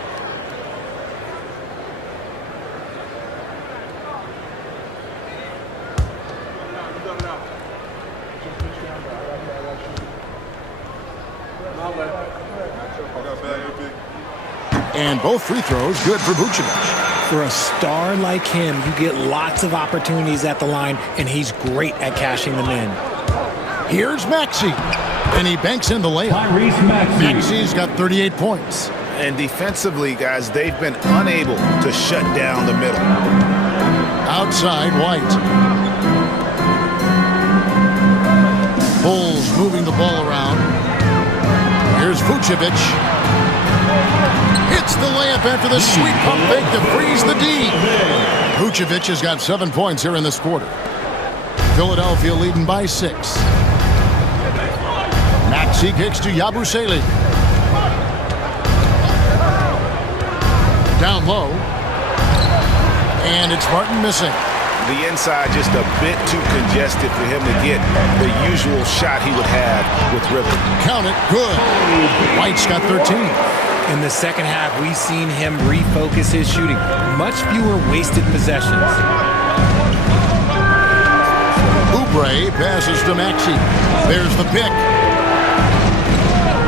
And both free throws good for Vucevic. For a star like him, you get lots of opportunities at the line, and he's great at cashing them in. Here's Maxey, and he banks in the layup. Maxey's got 38 points. And defensively, guys, they've been unable to shut down the middle. Outside, White. Bulls moving the ball around. Here's Vucevic. Hits the layup after the sweet pump fake to freeze the D. Vucevic has got 7 points here in this quarter. Philadelphia leading by 6. Maxey kicks to Yabusele. Down low. And it's Martin missing. The inside just a bit too congested for him to get the usual shot he would have with rhythm. Count it. Good. White's got 13. In the second half, we've seen him refocus his shooting. Much fewer wasted possessions. Oubre passes to Maxey. There's the pick.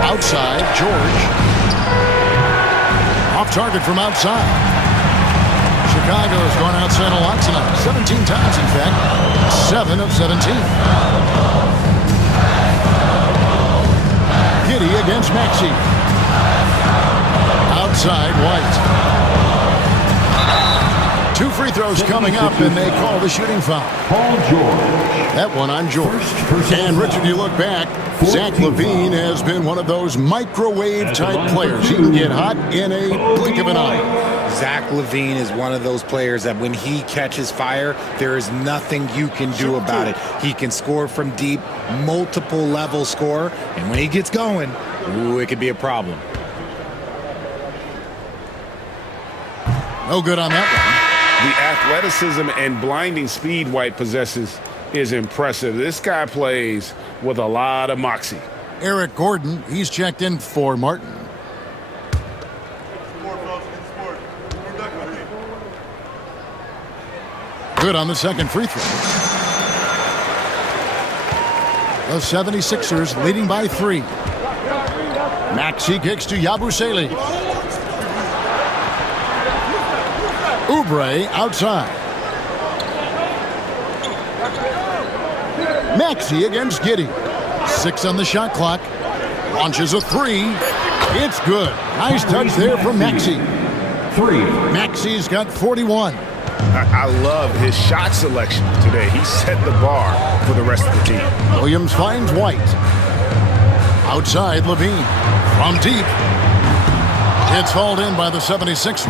Outside, George. Off target from outside. Chicago has gone outside a lot tonight. 17 times, in fact. 7 of 17. Giddey against Maxey. Outside, White. 2 free throws coming up, and they call the shooting foul. Paul George. That one on George. And Richard, you look back, Zach LaVine has been one of those microwave-type players. He can get hot in a blink of an eye. Zach LaVine is one of those players that when he catches fire, there is nothing you can do about it. He can score from deep, multiple level score, and when he gets going, ooh, it could be a problem. No good on that one. The athleticism and blinding speed White possesses is impressive. This guy plays with a lot of moxie. Eric Gordon, he's checked in for Martin. Good on the second free throw. The 76ers leading by 3. Maxey kicks to Yabusele. Oubre outside. Maxey against Giddey. 6 on the shot clock. Launches a 3. It's good. Nice touch there from Maxey. 3. Maxey's got 41. I love his shot selection today. He set the bar for the rest of the team. Williams finds White. Outside, LaVine. From deep. It's hauled in by the 76ers.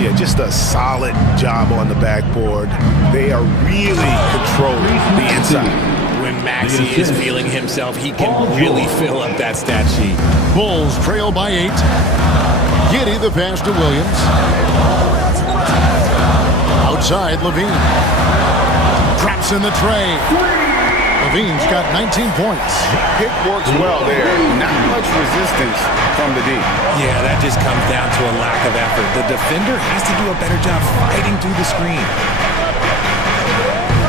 Yeah, just a solid job on the backboard. They are really controlling the inside. When Maxey is feeling himself, he can really fill up that stat sheet. Bulls trail by 8. Giddey the pass to Williams. Outside, LaVine. Traps in the tray. LaVine's got 19 points. Pick works well there. Not much resistance from the D. Yeah, that just comes down to a lack of effort. The defender has to do a better job fighting through the screen.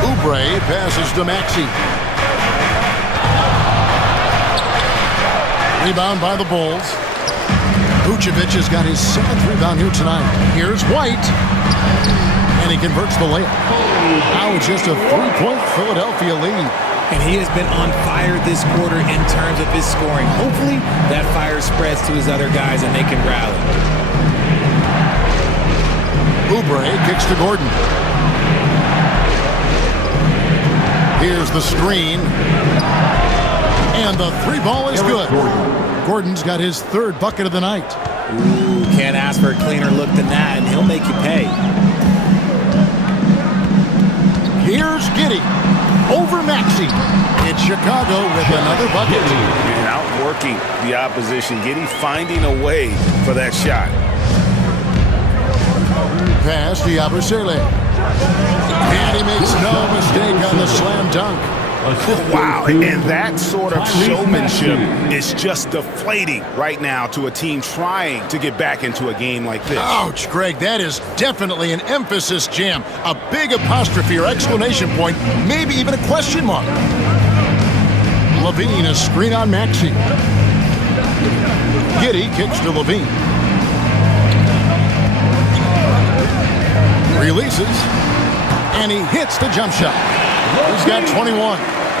Oubre passes to Maxey. Rebound by the Bulls. Vucevic has got his 7th rebound here tonight. Here's White. And he converts the layup. Now it's just a 3-point Philadelphia lead. And he has been on fire this quarter in terms of his scoring. Hopefully that fire spreads to his other guys and they can rally. Oubre kicks to Gordon. Here's the screen. And the 3-ball is good. Gordon's got his 3rd bucket of the night. Ooh, can't ask for a cleaner look than that, and he'll make you pay. Here's Giddey over Maxey. It's Chicago with another bucket. And outworking the opposition. Giddey finding a way for that shot. Pass to Yabusele. And he makes no mistake on the slam dunk. Wow, and that sort of showmanship is just deflating right now to a team trying to get back into a game like this. Ouch, Greg, that is definitely an emphasis jam. A big apostrophe or exclamation point, maybe even a question mark. Levine, a screen on Maxey. Giddey kicks to Levine. Releases, and he hits the jump shot. He's got 21.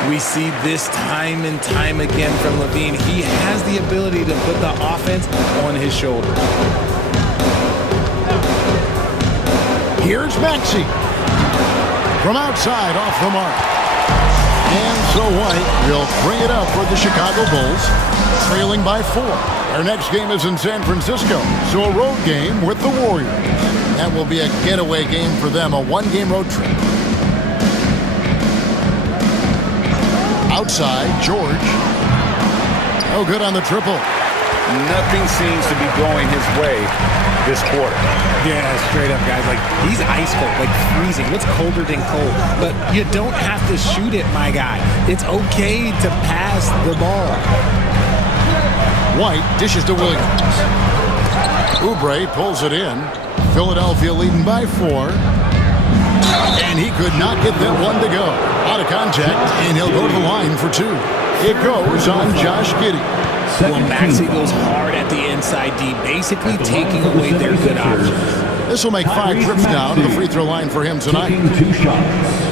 We see this time and time again from Levine. He has the ability to put the offense on his shoulders. Here's Maxey. From outside, off the mark. And so White will bring it up for the Chicago Bulls, trailing by 4. Our next game is in San Francisco, so a road game with the Warriors. That will be a getaway game for them, a 1-game road trip. Outside, George. No good on the triple. Nothing seems to be going his way this quarter. Yeah, straight up, guys. Like, he's ice cold, like freezing. What's colder than cold? But you don't have to shoot it, my guy. It's okay to pass the ball. White dishes to Williams. Oubre pulls it in. Philadelphia leading by 4. And he could not get that one to go. Out of contact, and he'll go to the line for 2. It goes on Josh Giddey. Well, Maxey goes hard at the inside D, basically taking away their good options. This will make 5 trips now to the free throw line for him tonight. Taking 2 shots.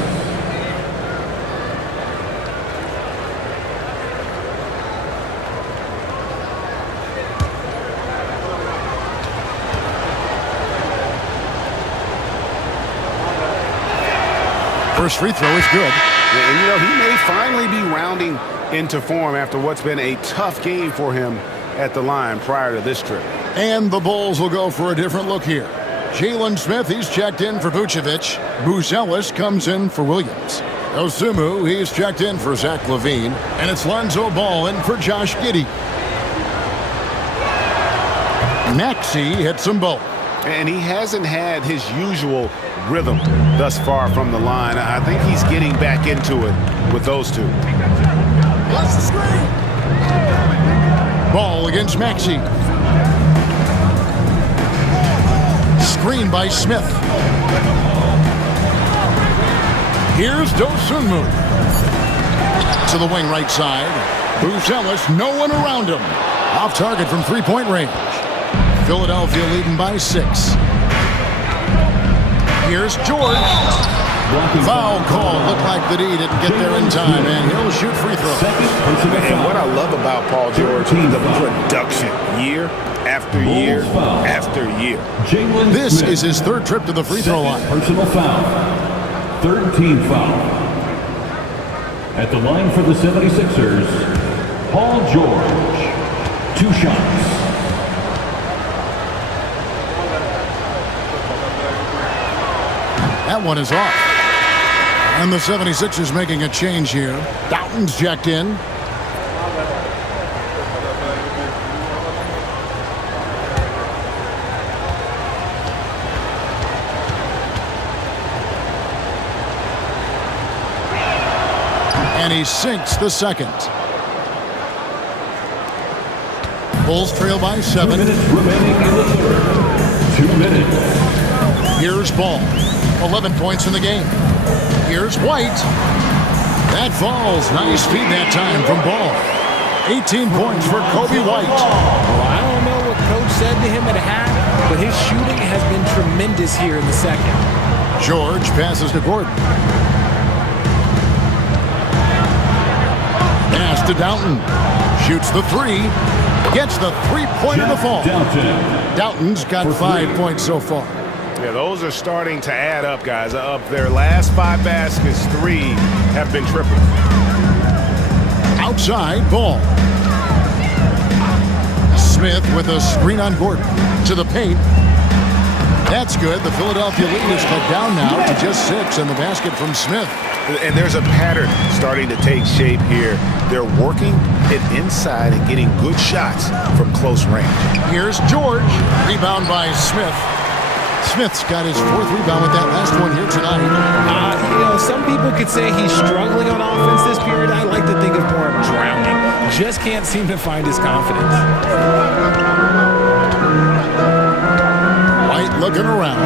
First free throw is good. And, you know, he may finally be rounding into form after what's been a tough game for him at the line prior to this trip. And the Bulls will go for a different look here. Jalen Smith, he's checked in for Vucevic. Buzelis comes in for Williams. Osumu, he's checked in for Zach LaVine. And it's Lonzo Ball in for Josh Giddey. Maxey hits them both. And he hasn't had his usual rhythm thus far from the line. I think he's getting back into it with those two. What's the screen? Ball against Maxey. Screen by Smith. Here's Dosunmu. To the wing right side. Buzelis, no one around him. Off target from 3-point range. Philadelphia leading by 6. Here's George. Foul call. Looked like the D didn't get there in time, and he'll shoot free throws. And what I love about Paul George is the production year after year after year. This is his 3rd trip to the free throw line. Personal foul. 3rd team foul. At the line for the 76ers, Paul George. 2 shots. That one is off. And the 76ers making a change here. Doughton's checked in. And he sinks the 2nd. Bulls trail by 7. 2 minutes remaining in the 3rd. 2 minutes. Here's Ball. 11 points in the game. Here's White. That falls. Nice feed that time from Ball. 18 points for Kobe White. Well, I don't know what Coach said to him at half, but his shooting has been tremendous here in the second. George passes to Gordon. Pass to Doughton. Shoots the three. Gets the three-pointer to fall. Doughton's got 5 points so far. Yeah, those are starting to add up, guys. Of their last 5 baskets, 3 have been triples. Outside, Ball. Smith with a screen on Gordon. To the paint. That's good. The Philadelphia lead is cut down now to just 6 in the basket from Smith. And there's a pattern starting to take shape here. They're working it inside and getting good shots from close range. Here's George. Rebound by Smith. Smith's got his 4th rebound with that last one here tonight. Some people could say he's struggling on offense this period. I like to think of more of drowning. Just can't seem to find his confidence. White looking around.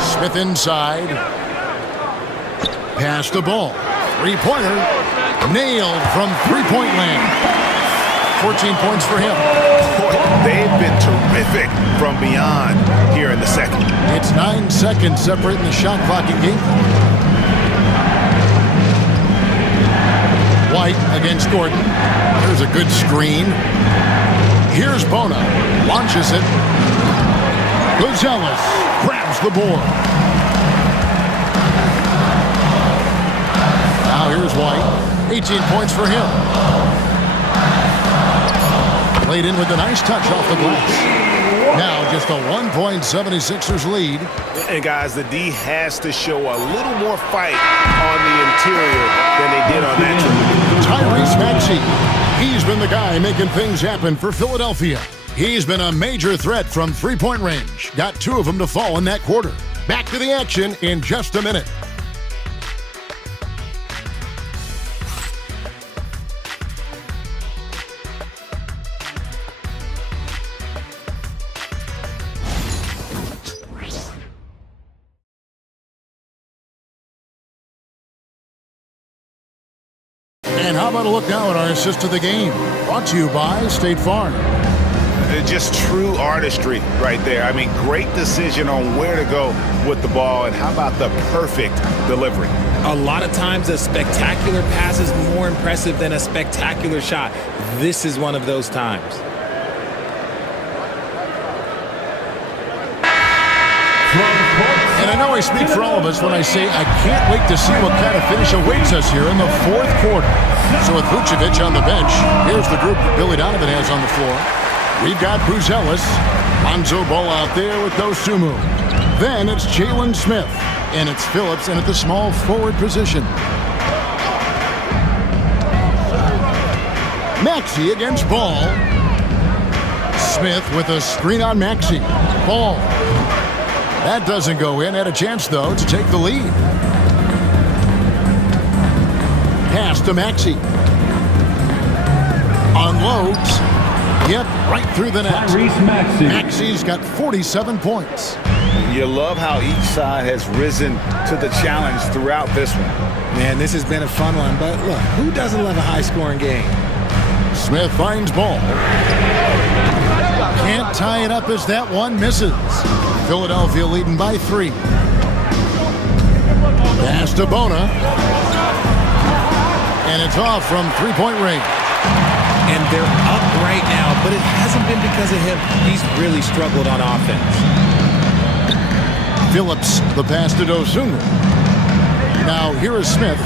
Smith inside. Pass the ball. Three-pointer. Nailed from three-point land. 14 points for him. They've been terrific from beyond here in the second. It's 9 seconds separating the shot clock and game. White against Gordon. There's a good screen. Here's Bona. Launches it. Gonzalez grabs the board. Now here's White. 18 points for him. Played in with a nice touch off the glass. Now just a 1-point 76ers lead. And guys, the D has to show a little more fight on the interior than they did on that trip. Tyrese Maxey. He's been the guy making things happen for Philadelphia. He's been a major threat from three-point range. Got 2 of them to fall in that quarter. Back to the action in just a minute. And how about a look now at our assist of the game? Brought to you by State Farm. Just true artistry right there. I mean, great decision on where to go with the ball, and how about the perfect delivery? A lot of times a spectacular pass is more impressive than a spectacular shot. This is one of those times. And I know I speak for all of us when I say I can't wait to see what kind of finish awaits us here in the 4th quarter. So with Vucevic on the bench, here's the group that Billy Donovan has on the floor. We've got Buzelis, Lonzo Ball out there with Dosunmu. Then it's Jalen Smith, and it's Phillips in at the small forward position. Maxey against Ball. Smith with a screen on Maxey. Ball. That doesn't go in. Had a chance, though, to take the lead. Pass to Maxey. Unloads. Yep, right through the net. Maxey's got 47 points. You love how each side has risen to the challenge throughout this one. Man, this has been a fun one, but look, who doesn't love a high-scoring game? Smith finds Ball. Can't tie it up as that one misses. Philadelphia leading by 3. Pass to Bona. And it's off from three-point range. And they're up right now, but it hasn't been because of him. He's really struggled on offense. Phillips, the pass to Dosunmu. Now here is Smith.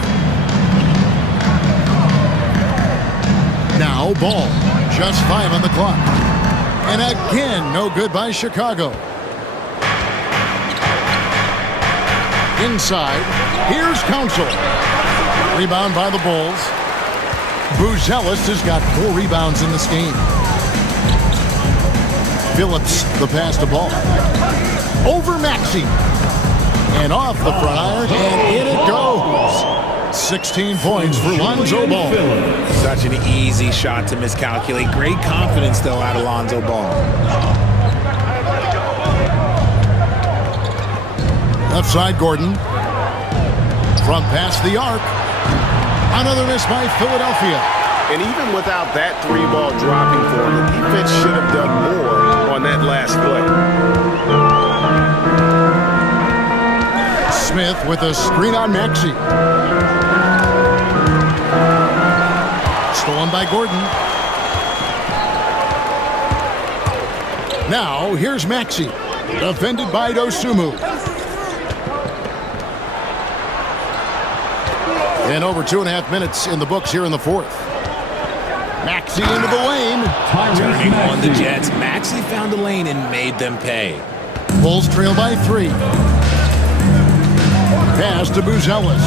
Now Ball. Just 5 on the clock. And again, no good by Chicago. Inside, here's Council. Rebound by the Bulls. Buzelis has got 4 rebounds in this game. Phillips, the pass to Ball. Over Maxey. And off the front iron, and in it goes. 16 points for Lonzo Ball. Such an easy shot to miscalculate. Great confidence, though, out of Lonzo Ball. Left side, Gordon. From past the arc. Another miss by Philadelphia. And even without that three-ball dropping for him, the defense should have done more on that last play. Smith with a screen on Maxey. Stolen by Gordon. Now, here's Maxey. Defended by Dosunmu. And over 2.5 minutes in the books here in the fourth. Maxey into the lane. Turning on the Jets. Maxey found the lane and made them pay. Bulls trail by 3. Pass to Buzelis.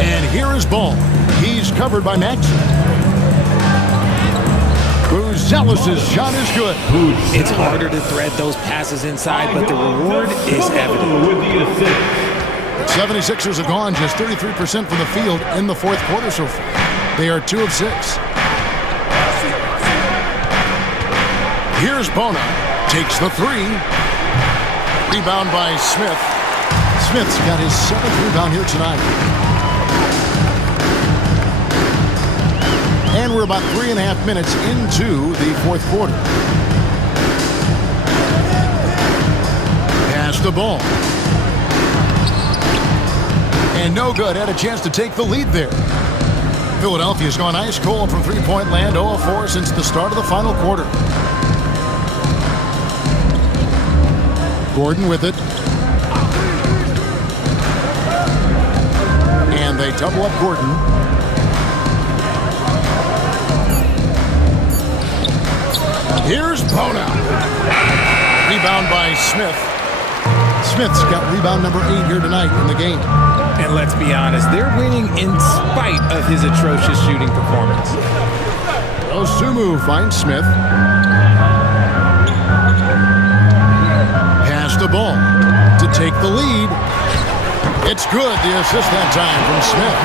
And here is Ball. He's covered by Maxey. Buzelis' shot is good. It's harder to thread those passes inside, but the reward is evident. With the assist. 76ers have gone just 33% from the field in the fourth quarter so far. They are 2 of 6. Here's Bona. Takes the 3. Rebound by Smith. Smith's got his 7th rebound here tonight. And we're about 3.5 minutes into the fourth quarter. Pass the ball. And no good. Had a chance to take the lead there. Philadelphia's gone ice cold from three-point land, 0 of 4 since the start of the final quarter. Gordon with it. And they double up Gordon. Here's Bona. Rebound by Smith. Smith's got rebound number 8 here tonight in the game. And let's be honest, they're winning in spite of his atrocious shooting performance. Dosunmu finds Smith. Pass the ball to take the lead. It's good. The assist that time from Smith.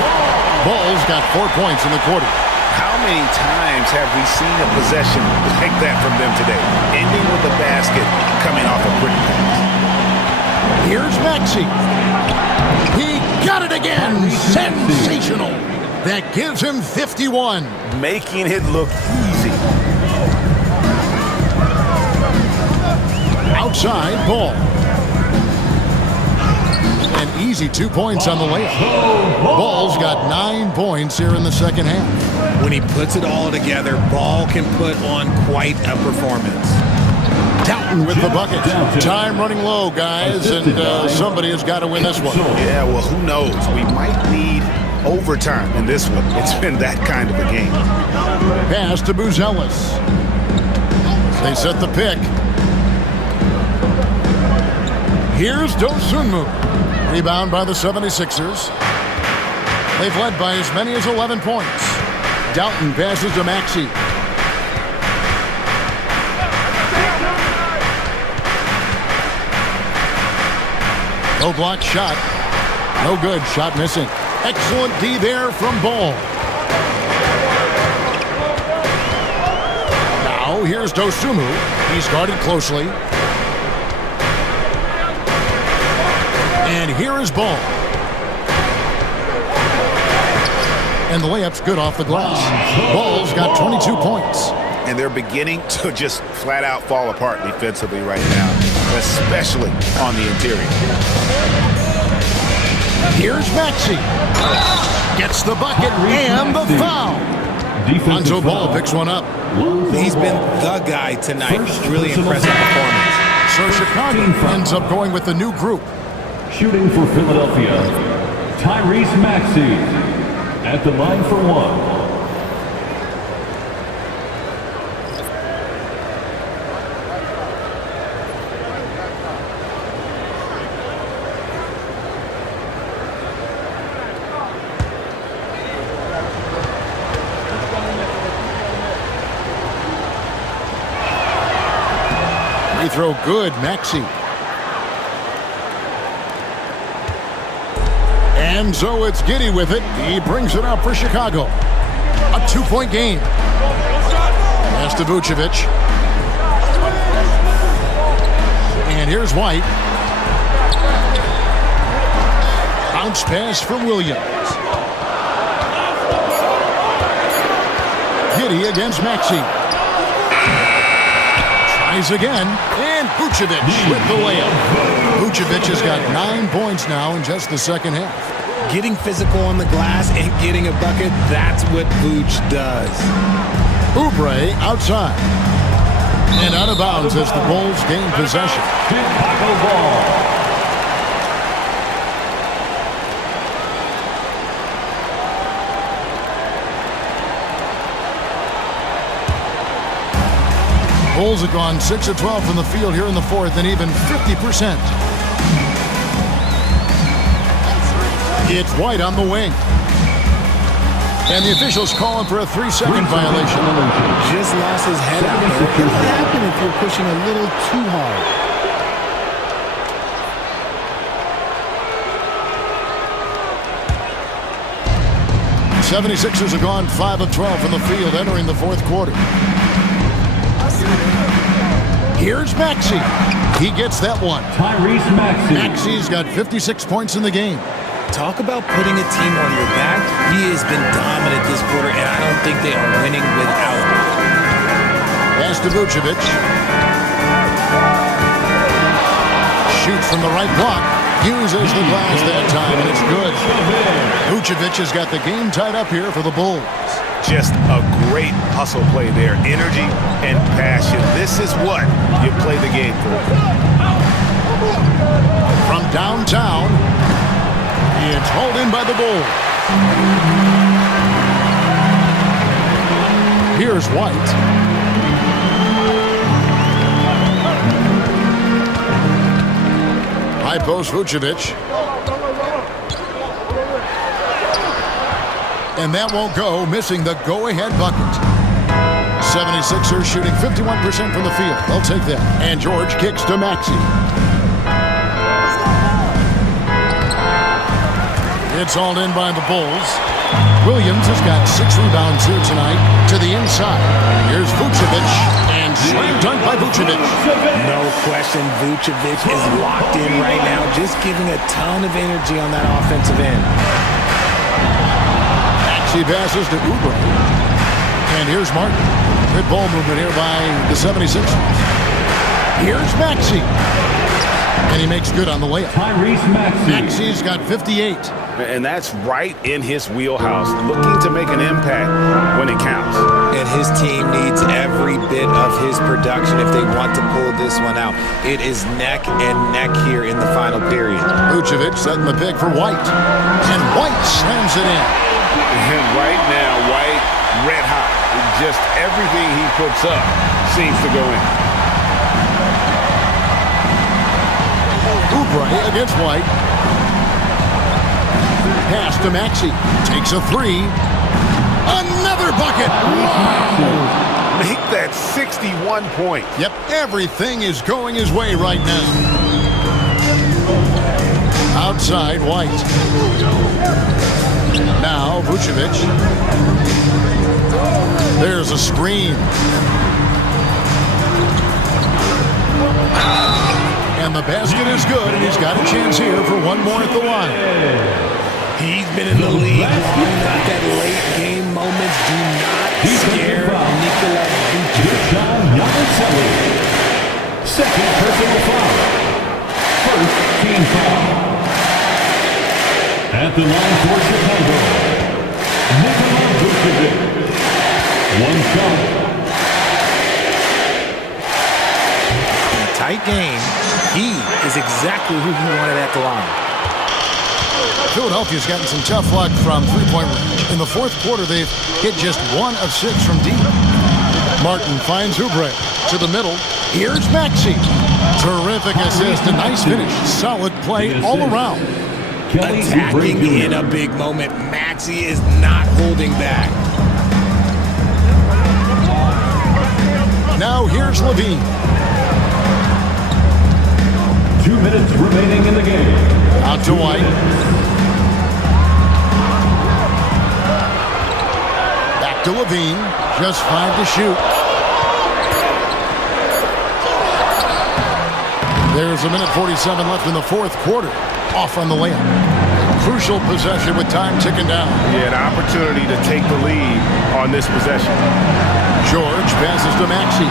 Ball's got 4 points in the quarter. How many times have we seen a possession like that from them today? Ending with a basket coming off a quick pass. Here's Maxey. He got it again. Sensational. That gives him 51. Making it look easy. Outside Ball. An easy 2 points on the layup. Ball's got 9 points here in the second half. When he puts it all together, Ball can put on quite a performance. Dalton with the bucket. Time running low, guys, and somebody has got to win this one. Yeah, well, who knows? We might need overtime in this one. It's been that kind of a game. Pass to Buzelis. They set the pick. Here's Dosunmu. Rebound by the 76ers. They've led by as many as 11 points. Dalton passes to Maxey. No block shot. No good. Shot missing. Excellent D there from Ball. Now here's Dosunmu. He's guarded closely. And here is Ball. And the layup's good off the glass. Ball's got 22 points. And they're beginning to just flat out fall apart defensively right now, especially on the interior. Here's Maxey. Gets the bucket and the foul. Lonzo Ball picks one up. He's been the guy tonight. Really impressive performance. So Chicago ends up going with the new group. Shooting for Philadelphia, Tyrese Maxey at the line for 1. Free throw good, Maxey. And so it's Giddey with it. He brings it up for Chicago. A 2-point game. Pass to Vucevic. And here's White. Bounce pass from Williams. Giddy against Maxey. Tries again, and Vucevic with the layup. Vucevic has got 9 points now in just the second half. Getting physical on the glass and getting a bucket, that's what Vooch does. Oubre outside. And out of bounds as the Bulls gain possession. Chicago ball. Bulls have gone 6 of 12 from the field here in the fourth and even 50%. It's White on the wing. And the officials calling for a 3-second violation. Just lost his head out there. What would happen if you're pushing a little too hard? 76ers have gone 5 of 12 from the field entering the fourth quarter. Here's Maxey. He gets that one. Tyrese Maxey. Maxey's got 56 points in the game. Talk about putting a team on your back. He has been dominant this quarter, and I don't think they are winning without him. Pass to Vucevic. Shoots from the right block. Uses the glass that time, and it's good. Vucevic has got the game tied up here for the Bulls. Just a great hustle play there. Energy and passion. This is what you play the game for. From downtown, it's hauled in by the Bulls. Here's White. High post Vucevic. And that won't go, missing the go-ahead bucket. 76ers shooting 51% from the field. They'll take that. And George kicks to Maxey. It's hauled in by the Bulls. Williams has got 6 rebounds here tonight to the inside. Here's Vucevic, and slam dunk by Vucevic. No question, Vucevic is locked in right now, just giving a ton of energy on that offensive end. Maxey passes to Oubre. And here's Martin. Good ball movement here by the 76ers. Here's Maxey. And he makes good on the layup. Tyrese Maxey. Maxey's got 58. And that's right in his wheelhouse, looking to make an impact when it counts. And his team needs every bit of his production if they want to pull this one out. It is neck and neck here in the final period. Vucevic setting the pick for White. And White slams it in. And right now, White, red hot. Just everything he puts up seems to go in. Oubre against White. Pass to Maxey. Takes a 3. Another bucket. Wow. Make that 61 points. Yep, everything is going his way right now. Outside, White. Now, Vucevic. There's a screen. And the basket is good, and he's got a chance here for one more at the line. He's been in the league long enough that late game moments do not scare Nikola Vucevic. Second personal foul. First team foul. At the line for Chicago, Nikola Vucevic. One shot. In a tight game, he is exactly who he wanted at the line. Philadelphia's gotten some tough luck from three-point range. In the fourth quarter, they've hit just 1 of 6 from deep. Martin finds Oubre to the middle. Here's Maxey. Terrific assist, a nice finish. Solid play all around. Attacking in a big moment. Maxey is not holding back. Now here's Levine. 2 minutes remaining in the game. Out to White. Back to Levine. Just 5 to shoot. There's 1:47 left in the fourth quarter. Off on the layup. A crucial possession with time ticking down. Yeah, an opportunity to take the lead on this possession. George passes to Maxey.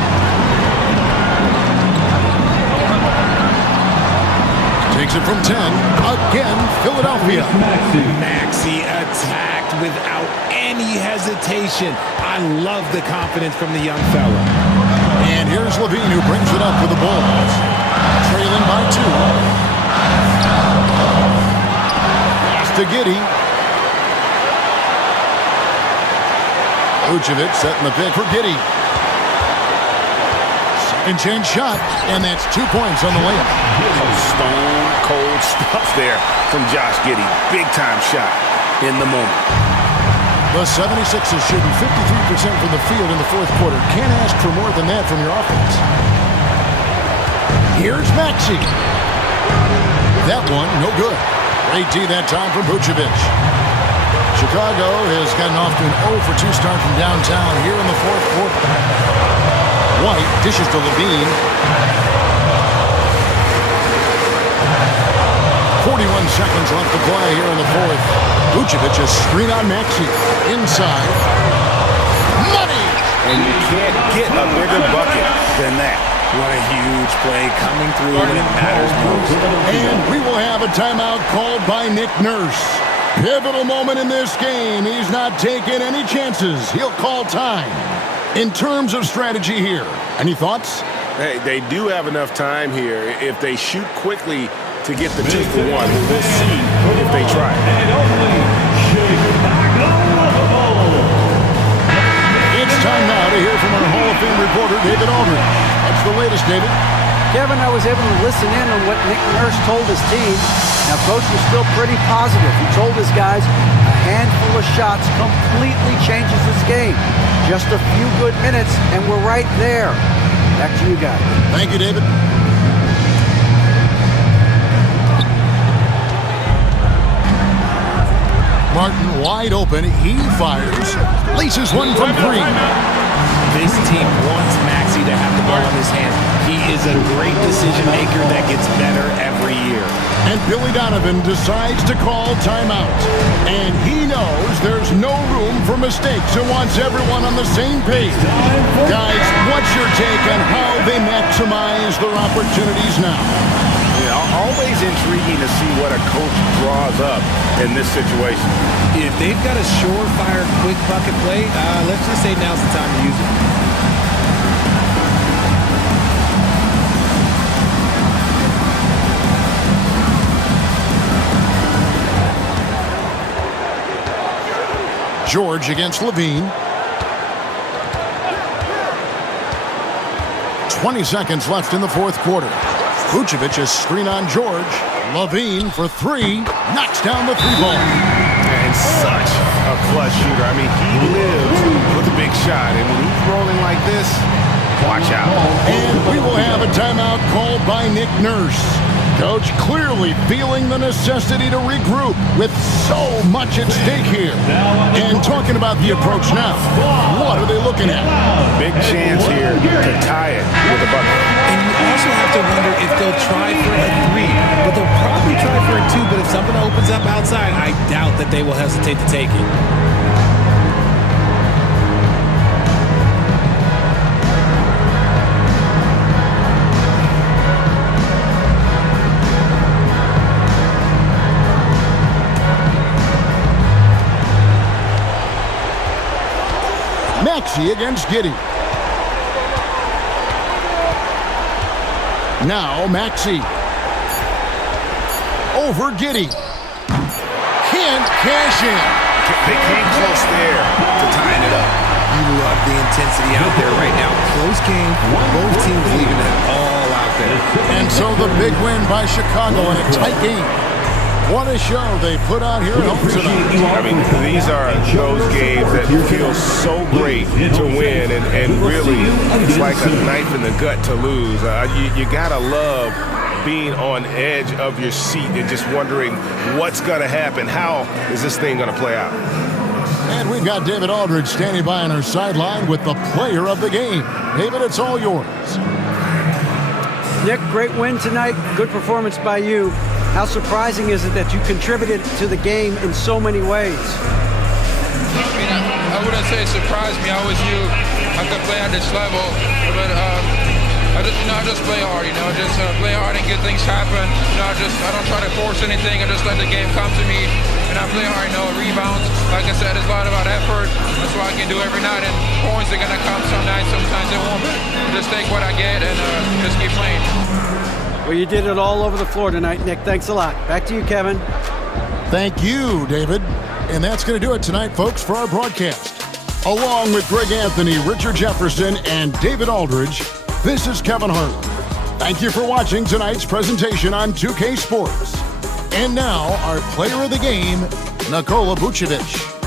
Takes it from 10. Again, Philadelphia. Maxey attacked without any hesitation. I love the confidence from the young fella. And here's Levine, who brings it up with the Bulls. Trailing by 2. Pass to Giddey. Vucevic setting the pick for Giddey. Second chance shot, and that's 2 points on the layup. Some stone cold stuff there from Josh Giddey. Big time shot in the moment. The 76ers shooting 53% from the field in the fourth quarter. Can't ask for more than that from your offense. Here's Maxey. That one, no good. Great D that time from Vucevic. Chicago has gotten off to an 0 for 2 start from downtown here in the fourth quarter. White dishes to Levine. 41 seconds left to play here in the fourth. Vucevic is screen on Maxey. Inside. Money! And you can't get a bigger bucket than that. What a huge play coming through when it matters most. And we will have a timeout called by Nick Nurse. Pivotal moment in this game. He's not taking any chances. He'll call time. In terms of strategy here, any thoughts? Hey, they do have enough time here. If they shoot quickly to get the 2 for 1, we'll see if they try. It's time now to hear from our Hall of Fame reporter, David Aldridge. That's the latest, David. Kevin, I was able to listen in on what Nick Nurse told his team. Now, Coach was still pretty positive. He told his guys a handful of shots completely changes this game. Just a few good minutes, and we're right there. Back to you guys. Thank you, David. Martin wide open. He fires. Laces one from 3. This team wants Maxey to have the ball in his hand. He is a great decision maker that gets better every year. And Billy Donovan decides to call timeout. And he knows there's no room for mistakes and wants everyone on the same page. Guys, what's your take on how they maximize their opportunities now? Yeah, always intriguing to see what a coach draws up in this situation. If they've got a surefire quick bucket play, let's just say now's the time to use it. George against Levine. 20 seconds left in the fourth quarter. Vucevic is screen on George. Levine for 3. Knocks down the 3-ball. And such a clutch shooter. I mean, he lives with a big shot. And when he's rolling like this, watch out. And we will have a timeout called by Nick Nurse. Coach clearly feeling the necessity to regroup with so much at stake here. And talking about the approach now, what are they looking at? Big chance here to tie it with a bucket. And you also have to wonder if they'll try for a 3, but they'll probably try for a 2, but if something opens up outside, I doubt that they will hesitate to take it. Maxey against Giddey. Now Maxey. Over Giddey. Can't cash in. They came close there to tying it up. You love the intensity out there right now. Close game. Both teams leaving it all out there. And so the big win by Chicago in a tight game. What a show they put on here at home tonight. I mean, these are those games that feel so great to win, and really, it's like a knife in the gut to lose. You gotta love being on edge of your seat and just wondering what's gonna happen. How is this thing gonna play out? And we've got David Aldridge standing by on our sideline with the player of the game. David, it's all yours. Nick, great win tonight. Good performance by you. How surprising is it that you contributed to the game in so many ways? I I wouldn't say it surprised me. I always knew I could play at this level, but I just play hard. Just play hard and get things happen. I don't try to force anything. I just let the game come to me, and I play hard. Rebounds. Like I said, it's a lot about effort. That's what I can do every night. And points are gonna come some nights. Sometimes they won't. But just take what I get and just keep playing. Well, you did it all over the floor tonight, Nick. Thanks a lot. Back to you, Kevin. Thank you, David. And that's going to do it tonight, folks, for our broadcast. Along with Greg Anthony, Richard Jefferson, and David Aldridge, this is Kevin Harlan. Thank you for watching tonight's presentation on 2K Sports. And now, our player of the game, Nikola Vucevic.